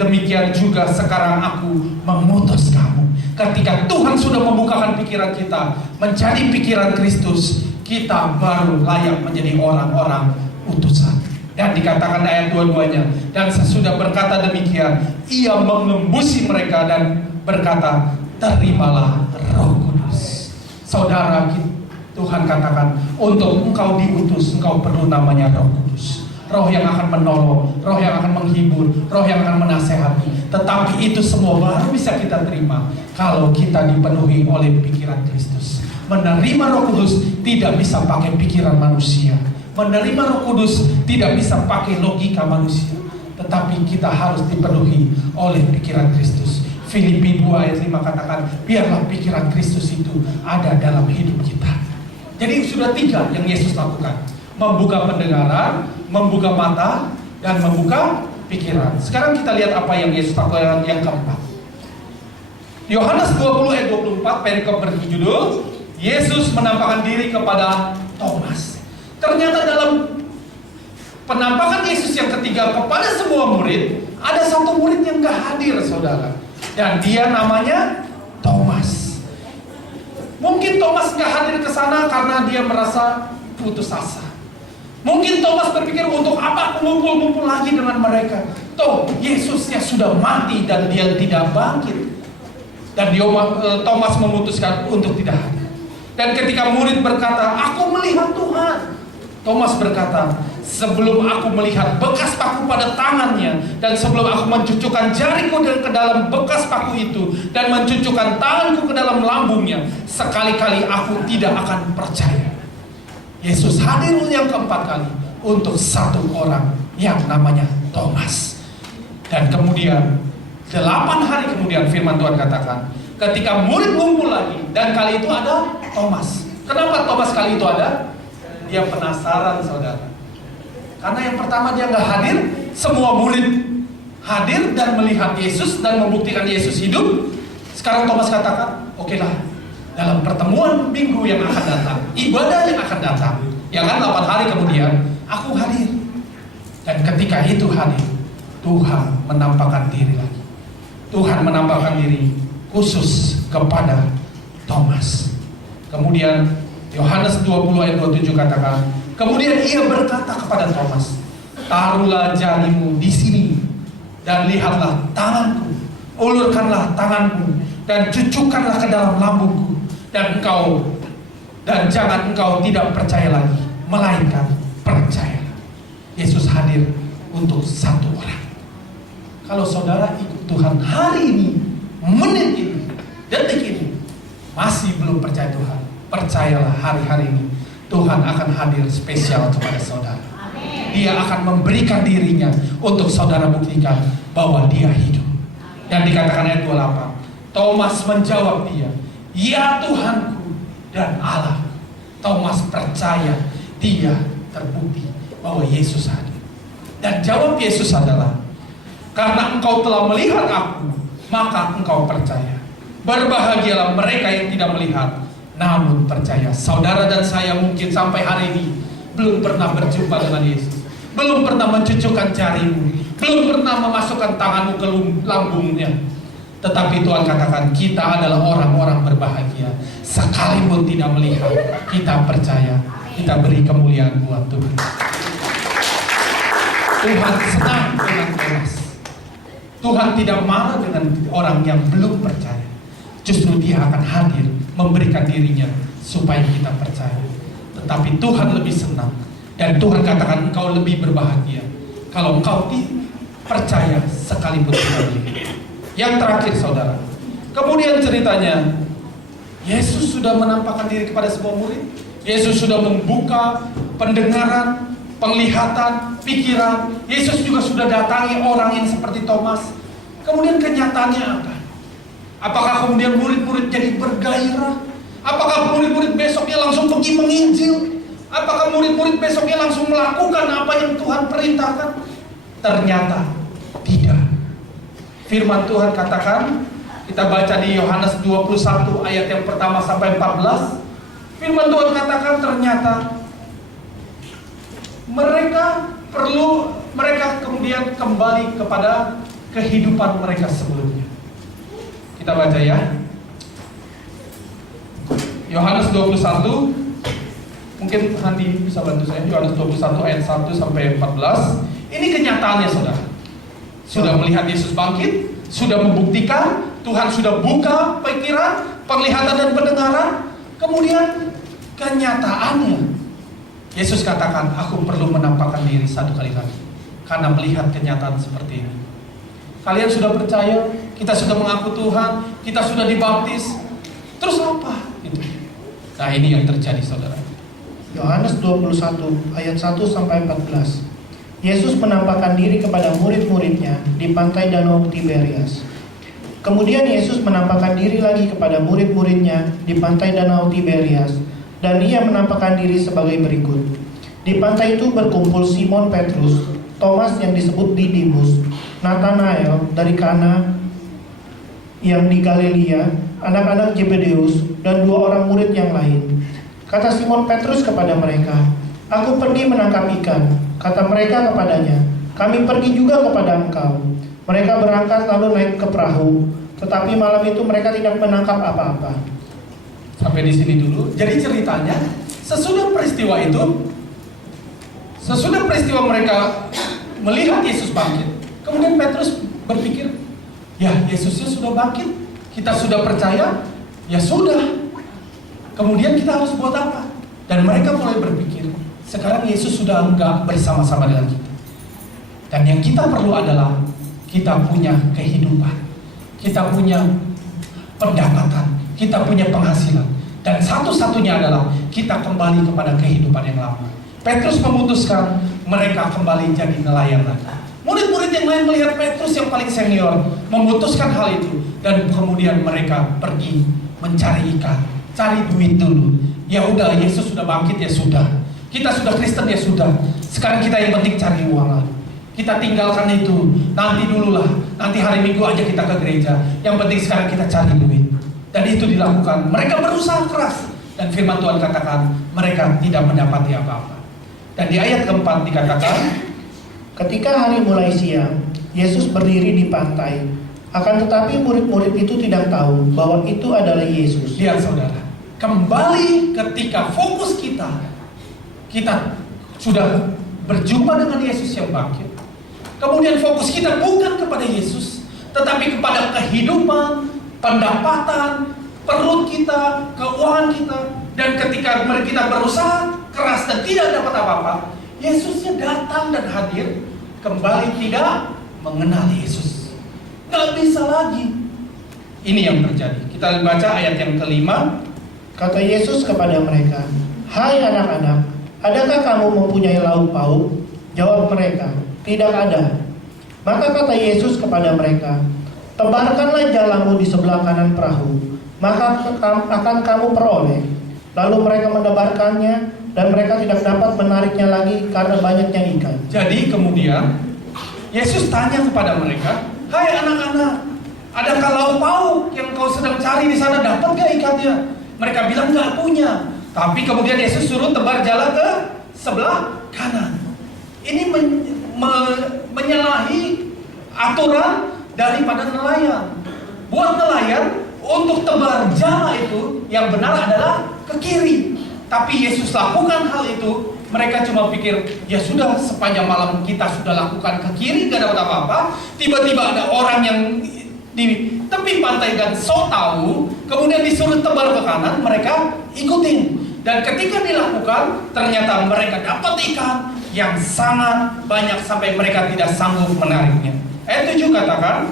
demikian juga sekarang aku mengutus kamu. Ketika Tuhan sudah membukakan pikiran kita menjadi pikiran Kristus, kita baru layak menjadi orang-orang utusan. Dan dikatakan ayat 22-nya, dan sesudah berkata demikian, ia mengembusi mereka dan berkata, terimalah Roh Kudus. Saudara, Tuhan katakan, untuk engkau diutus, engkau perlu namanya Roh Kudus. Roh yang akan menolong, roh yang akan menghibur, roh yang akan menasehati. Tetapi itu semua baru bisa kita terima kalau kita dipenuhi oleh pikiran Kristus. Menerima Roh Kudus tidak bisa pakai pikiran manusia. Menerima Roh Kudus tidak bisa pakai logika manusia, tetapi kita harus dipenuhi oleh pikiran Kristus. Filipi 2 ayat 5 katakan, biarlah pikiran Kristus itu ada dalam hidup kita. Jadi sudah 3 yang Yesus lakukan. Membuka pendengaran, membuka mata, dan membuka pikiran. Sekarang kita lihat apa yang Yesus lakukan yang keempat. Yohanes 20 ayat 24 perikop berjudul, Yesus menampakkan diri kepada Thomas. Ternyata dalam penampakan Yesus yang ketiga kepada semua murid, ada satu murid yang gak hadir, saudara. Dan dia namanya Thomas. Mungkin Thomas gak hadir ke sana karena dia merasa putus asa. Mungkin Thomas berpikir, untuk apa aku ngumpul-ngumpul lagi dengan mereka? Toh Yesusnya sudah mati dan dia tidak bangkit. Dan Thomas memutuskan untuk tidak hadir. Dan ketika murid berkata, aku melihat Tuhan, Thomas berkata, sebelum aku melihat bekas paku pada tangannya, dan sebelum aku mencucukkan jariku ke dalam bekas paku itu, dan mencucukkan tanganku ke dalam lambungnya, sekali-kali aku tidak akan percaya. Yesus hadir yang keempat kali untuk satu orang yang namanya Thomas. Dan kemudian 8 hari kemudian firman Tuhan katakan, ketika murid ngumpul lagi, dan kali itu ada Thomas. Kenapa Thomas kali itu ada? Dia penasaran, saudara. Karena yang pertama dia nggak hadir, semua murid hadir dan melihat Yesus dan membuktikan Yesus hidup. Sekarang Thomas katakan, oke lah, dalam pertemuan minggu yang akan datang, ibadah yang akan datang, ya kan 8 hari kemudian, aku hadir. Dan ketika itu hadir, Tuhan menampakkan diri lagi. Tuhan menampakkan diri khusus kepada Thomas. Kemudian Yohanes 20 ayat 27 katakan, kemudian ia berkata kepada Thomas, taruhlah jarimu di sini dan lihatlah tanganku, ulurkanlah tanganmu dan cucukkanlah ke dalam lambungku, dan jangan engkau tidak percaya lagi, melainkan percaya. Yesus hadir untuk satu orang. Kalau saudara ikut Tuhan hari ini, menit ini, detik ini, masih belum percaya Tuhan, percayalah hari-hari ini Tuhan akan hadir spesial kepada saudara. Dia akan memberikan dirinya untuk saudara buktikan bahwa dia hidup. Dan dikatakan ayat 28, Thomas menjawab dia, ya Tuhanku dan Allah. Thomas percaya, dia terbukti bahwa Yesus hadir. Dan jawab Yesus adalah, karena engkau telah melihat aku, maka engkau percaya. Berbahagialah mereka yang tidak melihat, namun percaya. Saudara dan saya mungkin sampai hari ini belum pernah berjumpa dengan Yesus, belum pernah mencucukkan jarimu, belum pernah memasukkan tanganmu ke lambungnya. Tetapi Tuhan katakan, kita adalah orang-orang berbahagia. Sekalipun tidak melihat, kita percaya. Kita beri kemuliaan buat Tuhan. Tuhan senang dengan Thomas. Tuhan tidak marah dengan orang yang belum percaya. Justru dia akan hadir memberikan dirinya supaya kita percaya. Tetapi Tuhan lebih senang, dan Tuhan katakan engkau lebih berbahagia kalau engkau percaya sekalipun tidak melihat. Yang terakhir saudara, kemudian ceritanya Yesus sudah menampakkan diri kepada semua murid. Yesus sudah membuka pendengaran, penglihatan, pikiran. Yesus juga sudah datangi orang yang seperti Thomas. Kemudian kenyataannya apa? Apakah kemudian murid-murid jadi bergairah? Apakah murid-murid besoknya langsung pergi menginjil? Apakah murid-murid besoknya langsung melakukan apa yang Tuhan perintahkan? Ternyata tidak. Firman Tuhan katakan, kita baca di Yohanes 21 ayat yang pertama sampai 14. Firman Tuhan katakan ternyata mereka kemudian kembali kepada kehidupan mereka sebelumnya. Kita baca ya. Yohanes 21, mungkin Handi bisa bantu saya. Yohanes 21 ayat 1 sampai 14. Ini kenyataannya saudara. Sudah melihat Yesus bangkit, sudah membuktikan, Tuhan sudah buka pikiran, penglihatan dan pendengaran. Kemudian kenyataannya, Yesus katakan, aku perlu menampakkan diri satu kali lagi, karena melihat kenyataan seperti ini. Kalian sudah percaya, kita sudah mengaku Tuhan, kita sudah dibaptis, terus apa? Gitu. Nah ini yang terjadi saudara. Yohanes 21 ayat 1 sampai 14. Yesus menampakkan diri kepada murid-muridnya di pantai Danau Tiberias. Kemudian Yesus menampakkan diri lagi kepada murid-muridnya di pantai Danau Tiberias, dan ia menampakkan diri sebagai berikut. Di pantai itu berkumpul Simon Petrus, Thomas yang disebut Didimus, Nathanael dari Kana yang di Galilea, anak-anak Zebedeus, dan 2 orang murid yang lain. Kata Simon Petrus kepada mereka, aku pergi menangkap ikan. Kata mereka kepadanya, kami pergi juga kepada engkau. Mereka berangkat lalu naik ke perahu, tetapi malam itu mereka tidak menangkap apa-apa. Sampai di sini dulu. Jadi ceritanya, sesudah peristiwa mereka melihat Yesus bangkit, kemudian Petrus berpikir, ya Yesusnya sudah bangkit, kita sudah percaya, ya sudah, Kemudian kita harus buat apa? Dan mereka mulai berpikir, sekarang Yesus sudah enggak bersama-sama dengan kita. Dan yang kita perlu adalah kita punya kehidupan, kita punya pendapatan, kita punya penghasilan. Dan satu-satunya adalah kita kembali kepada kehidupan yang lama. Petrus memutuskan mereka kembali jadi nelayan lagi. Murid-murid yang lain melihat Petrus yang paling senior memutuskan hal itu. Dan kemudian mereka pergi mencari ikan, cari duit dulu. Ya udah, Yesus sudah bangkit, ya sudah. Kita sudah Kristen, ya sudah. Sekarang kita yang penting cari uang lagi. Kita tinggalkan itu, nanti dululah. Nanti hari Minggu aja kita ke gereja. Yang penting sekarang kita cari duit. Dan itu dilakukan. Mereka berusaha keras. Dan firman Tuhan katakan, mereka tidak mendapati apa-apa. Dan di ayat keempat dikatakan, ketika hari mulai siang, Yesus berdiri di pantai. Akan tetapi murid-murid itu tidak tahu bahwa itu adalah Yesus. lihat saudara, kembali ketika fokus kita sudah berjumpa dengan Yesus yang bangkit. Kemudian fokus kita bukan kepada Yesus, tetapi kepada kehidupan, pendapatan, perut kita, keuangan kita. Dan ketika kita berusaha keras dan tidak dapat apa-apa, Yesusnya datang dan hadir, kembali tidak mengenal Yesus. Gak bisa lagi. Ini yang terjadi. Kita baca ayat yang kelima. Kata Yesus kepada mereka, "Hai anak-anak, adakah kamu mempunyai lauk pauk?" Jawab mereka, "Tidak ada." Maka kata Yesus kepada mereka, "Tebarkanlah jalamu di sebelah kanan perahu, maka akan kamu peroleh." Lalu mereka mendebarkannya, dan mereka tidak dapat menariknya lagi karena banyaknya ikan. Jadi kemudian Yesus tanya kepada mereka, "Hai anak-anak, adakah lauk pauk yang kau sedang cari di sana? Dapat gak ikannya?" Mereka bilang gak punya. Tapi kemudian Yesus suruh tebar jala ke sebelah kanan. Ini menyalahi aturan daripada nelayan. Buat nelayan, untuk tebar jala itu yang benar adalah ke kiri. Tapi Yesus lakukan hal itu. Mereka cuma pikir, ya sudah, sepanjang malam kita sudah lakukan ke kiri, gak dapat apa-apa. Tiba-tiba ada orang yang di tepi pantai dan sok tahu, kemudian disuruh tebar ke kanan, mereka ikutin. Dan ketika dilakukan, ternyata mereka dapat ikan yang sangat banyak sampai mereka tidak sanggup menariknya. Ayat 7 katakan,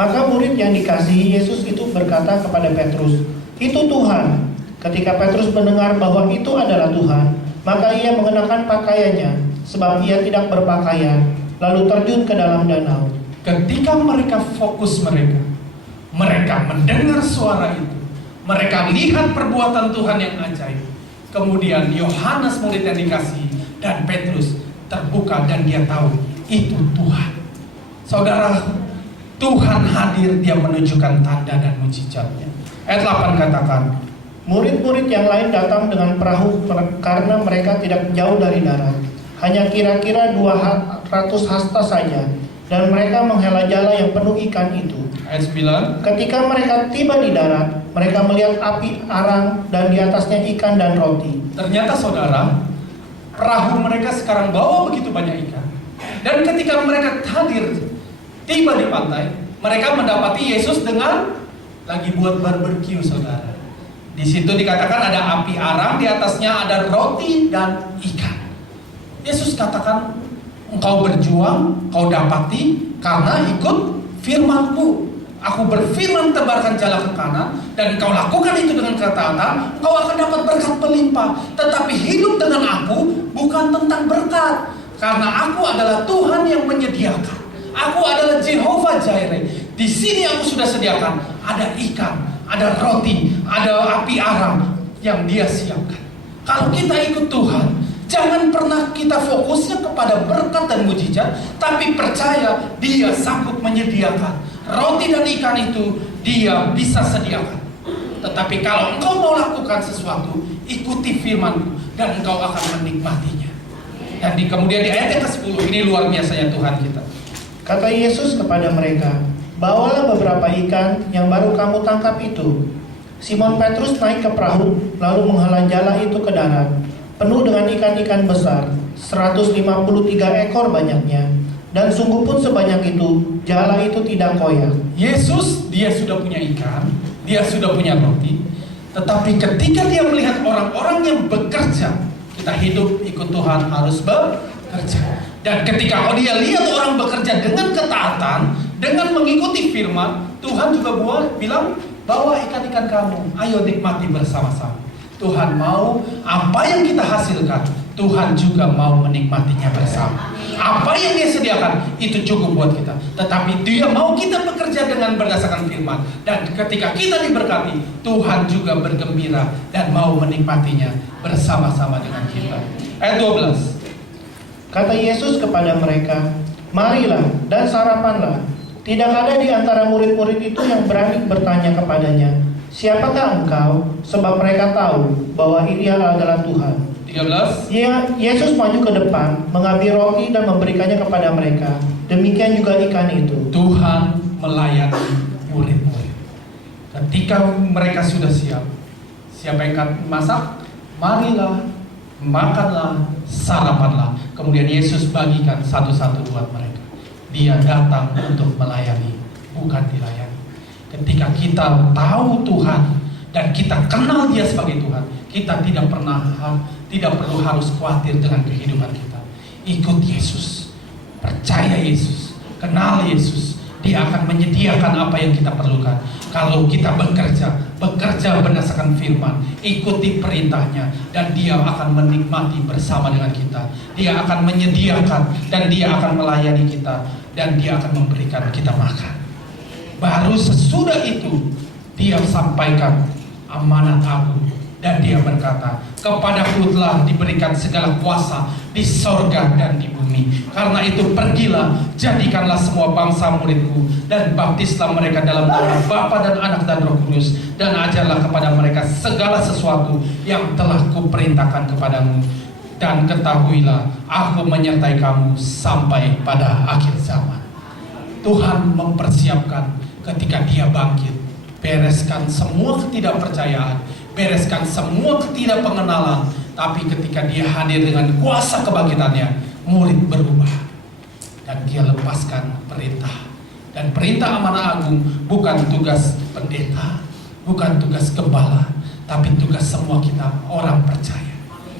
maka murid yang dikasihi Yesus itu berkata kepada Petrus, "Itu Tuhan." Ketika Petrus mendengar bahwa itu adalah Tuhan, maka ia mengenakan pakaiannya, sebab ia tidak berpakaian, lalu terjun ke dalam danau. ketika mereka fokus mereka mendengar suara itu, mereka lihat perbuatan Tuhan yang ajaib. Kemudian Yohanes murid yang dikasihi dan Petrus terbuka dan dia tahu itu Tuhan. Saudara, Tuhan hadir, dia menunjukkan tanda dan mujizatnya. Ayat 8 katakan, murid-murid yang lain datang dengan perahu karena mereka tidak jauh dari darat, hanya kira-kira 200 hasta saja, dan mereka menghela jala yang penuh ikan itu. Ayat 9, Ketika mereka tiba di darat, mereka melihat api arang dan di atasnya ikan dan roti. ternyata saudara, perahu mereka sekarang bawa begitu banyak ikan. Dan ketika mereka hadir, tiba di pantai, mereka mendapati Yesus dengan lagi buat barbecue, saudara. Di situ dikatakan ada api arang, di atasnya ada roti dan ikan. Yesus katakan, engkau berjuang, kau dapati karena ikut firman-Ku. Aku berfirman, tebarkan jala ke kanan, dan engkau lakukan itu dengan ketaatan, engkau akan dapat berkat berlimpah. Tetapi hidup dengan aku bukan tentang berkat, karena aku adalah Tuhan yang menyediakan. Aku adalah Jehovah Jireh. Di sini aku sudah sediakan, ada ikan, ada roti, ada api arang yang Dia siapkan. Kalau kita ikut Tuhan, jangan pernah kita fokusnya kepada berkat dan mujizat, tapi percaya Dia sanggup menyediakan roti dan ikan itu, Dia bisa sediakan. Tetapi kalau engkau mau lakukan sesuatu, ikuti firman-Ku dan engkau akan menikmatinya. Dan kemudian di ayat yang ke-10, ini luar biasanya Tuhan kita. Kata Yesus kepada mereka, bawalah beberapa ikan yang baru kamu tangkap itu. Simon Petrus naik ke perahu, lalu menghela jala itu ke darat, penuh dengan ikan-ikan besar, 153 ekor banyaknya. Dan sungguh pun sebanyak itu, jala itu tidak koyak. Yesus, Dia sudah punya ikan, Dia sudah punya roti, Tetapi ketika dia melihat orang-orang yang bekerja, kita hidup ikut Tuhan harus bekerja. Dan ketika dia lihat orang bekerja dengan ketaatan, dengan mengikuti firman, Tuhan juga bilang, bawa ikan-ikan kamu, ayo nikmati bersama-sama. Tuhan mau apa yang kita hasilkan, Tuhan juga mau menikmatinya bersama. Apa yang dia sediakan itu cukup buat kita. Tetapi dia mau kita bekerja dengan berdasarkan firman. Dan ketika kita diberkati, Tuhan juga bergembira dan mau menikmatinya bersama-sama dengan kita. Ayat 12. Kata Yesus kepada mereka, marilah dan sarapanlah. Tidak ada di antara murid-murid itu yang berani bertanya kepadanya, siapakah engkau? Sebab mereka tahu bahwa Ia adalah Tuhan. 13. Yesus maju ke depan, mengambil roti dan memberikannya kepada mereka. Demikian juga ikan itu. Tuhan melayani murid-murid. Ketika mereka sudah siap, siapa yang akan masak? Marilah, makanlah, sarapanlah. Kemudian Yesus bagikan satu-satu buat mereka. Dia datang untuk melayani, bukan dilayani. Ketika kita tahu Tuhan dan kita kenal Dia sebagai Tuhan, kita tidak perlu harus khawatir dengan kehidupan kita. Ikut Yesus, percaya Yesus, kenal Yesus. Dia akan menyediakan apa yang kita perlukan. Kalau kita bekerja berdasarkan firman, ikuti perintahnya, dan Dia akan menikmati bersama dengan kita. Dia akan menyediakan dan Dia akan melayani kita, dan Dia akan memberikan kita makan. Baru sesudah itu Dia sampaikan amanat aku, dan Dia berkata, kepadaku telah diberikan segala kuasa di sorga dan di bumi. Karena itu pergilah, jadikanlah semua bangsa muridku, dan baptislah mereka dalam nama Bapa dan Anak dan Roh Kudus, dan ajarlah kepada mereka segala sesuatu yang telah kuperintahkan kepadamu. Dan ketahuilah, aku menyertai kamu sampai pada akhir zaman. Tuhan mempersiapkan ketika Dia bangkit, bereskan semua ketidakpercayaan, bereskan semua ketidakpengenalan. Tapi ketika Dia hadir dengan kuasa kebangkitannya, murid berubah, dan Dia lepaskan perintah. Dan perintah amanah agung bukan tugas pendeta, bukan tugas gembala, tapi tugas semua kita orang percaya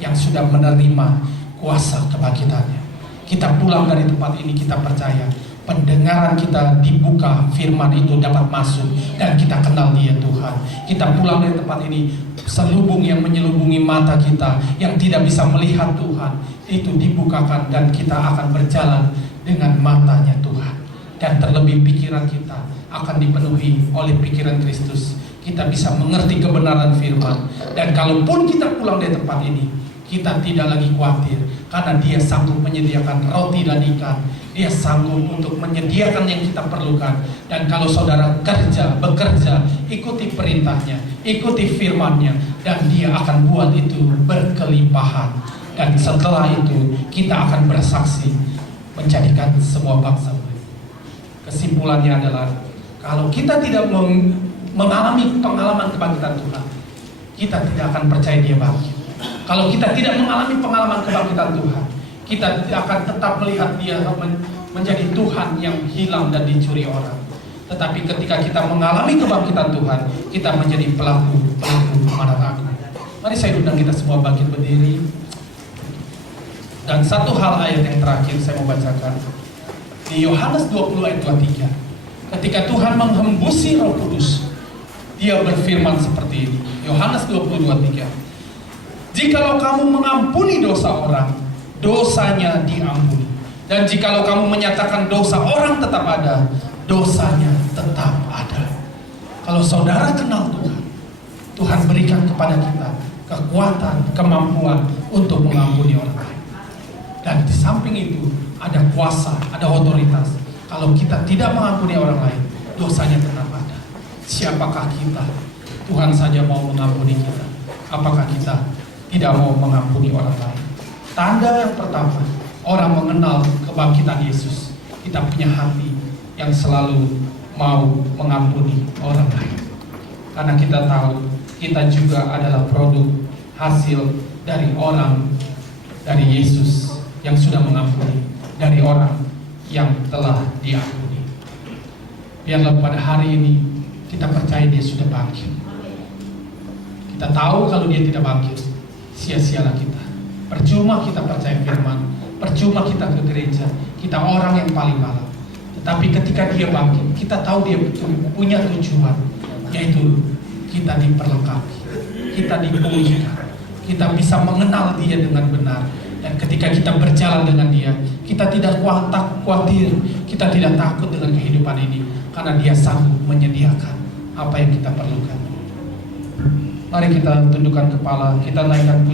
yang sudah menerima kuasa kebangkitannya. Kita pulang dari tempat ini, kita percaya pendengaran kita dibuka, firman itu dapat masuk, dan kita kenal Dia Tuhan. Kita pulang dari tempat ini, selubung yang menyelubungi mata kita yang tidak bisa melihat Tuhan itu dibukakan, dan kita akan berjalan dengan matanya Tuhan. Dan terlebih pikiran kita akan dipenuhi oleh pikiran Kristus. Kita bisa mengerti kebenaran firman, dan kalaupun kita pulang dari tempat ini, kita tidak lagi khawatir, karena Dia sanggup menyediakan roti dan ikan. Dia sanggup untuk menyediakan yang kita perlukan. Dan kalau saudara bekerja, ikuti perintahnya, ikuti firman-Nya, dan Dia akan buat itu berkelimpahan. Dan setelah itu kita akan bersaksi, menjadikan semua bangsa. Kesimpulannya adalah, kalau kita tidak mengalami pengalaman kebangkitan Tuhan, kita tidak akan percaya Dia bangkit. Kalau kita tidak mengalami pengalaman kebangkitan Tuhan, kita akan tetap melihat Dia menjadi Tuhan yang hilang dan dicuri orang. Tetapi ketika kita mengalami kebangkitan Tuhan, kita menjadi pelaku amanat agung. Mari saya undang kita semua bangkit berdiri. Dan satu hal ayat yang terakhir saya mau bacakan di Yohanes 20 ayat 23. Ketika Tuhan menghembusi Roh Kudus, Dia berfirman seperti ini. Yohanes 20:23. Jikalau kamu mengampuni dosa orang, dosanya diampuni. Dan jikalau kamu menyatakan dosa orang tetap ada, dosanya tetap ada. Kalau saudara kenal Tuhan, Tuhan berikan kepada kita kekuatan, kemampuan untuk mengampuni orang lain. Dan di samping itu ada kuasa, ada otoritas. Kalau kita tidak mengampuni orang lain, dosanya tetap ada. Siapakah kita? Tuhan saja mau mengampuni kita. Apakah kita tidak mau mengampuni orang lain? Tanda yang pertama, orang mengenal kebangkitan Yesus. Kita punya hati yang selalu mau mengampuni orang lain. Karena kita tahu kita juga adalah produk hasil dari orang, dari Yesus yang sudah mengampuni, dari orang yang telah diampuni. Biarlah pada hari ini kita percaya Dia sudah bangkit. Kita tahu kalau dia tidak bangkit, sia-sialah kita. Percuma kita percaya firman, percuma kita ke gereja, kita orang yang paling malam. Tetapi ketika dia bangkit, kita tahu dia punya tujuan, yaitu kita diperlengkapi, kita dipulihkan, kita bisa mengenal dia dengan benar. Dan ketika kita berjalan dengan dia, kita tidak khawatir, kita tidak takut dengan kehidupan ini, karena dia sanggup menyediakan apa yang kita perlukan. Mari kita tundukkan kepala, kita naikkan puji.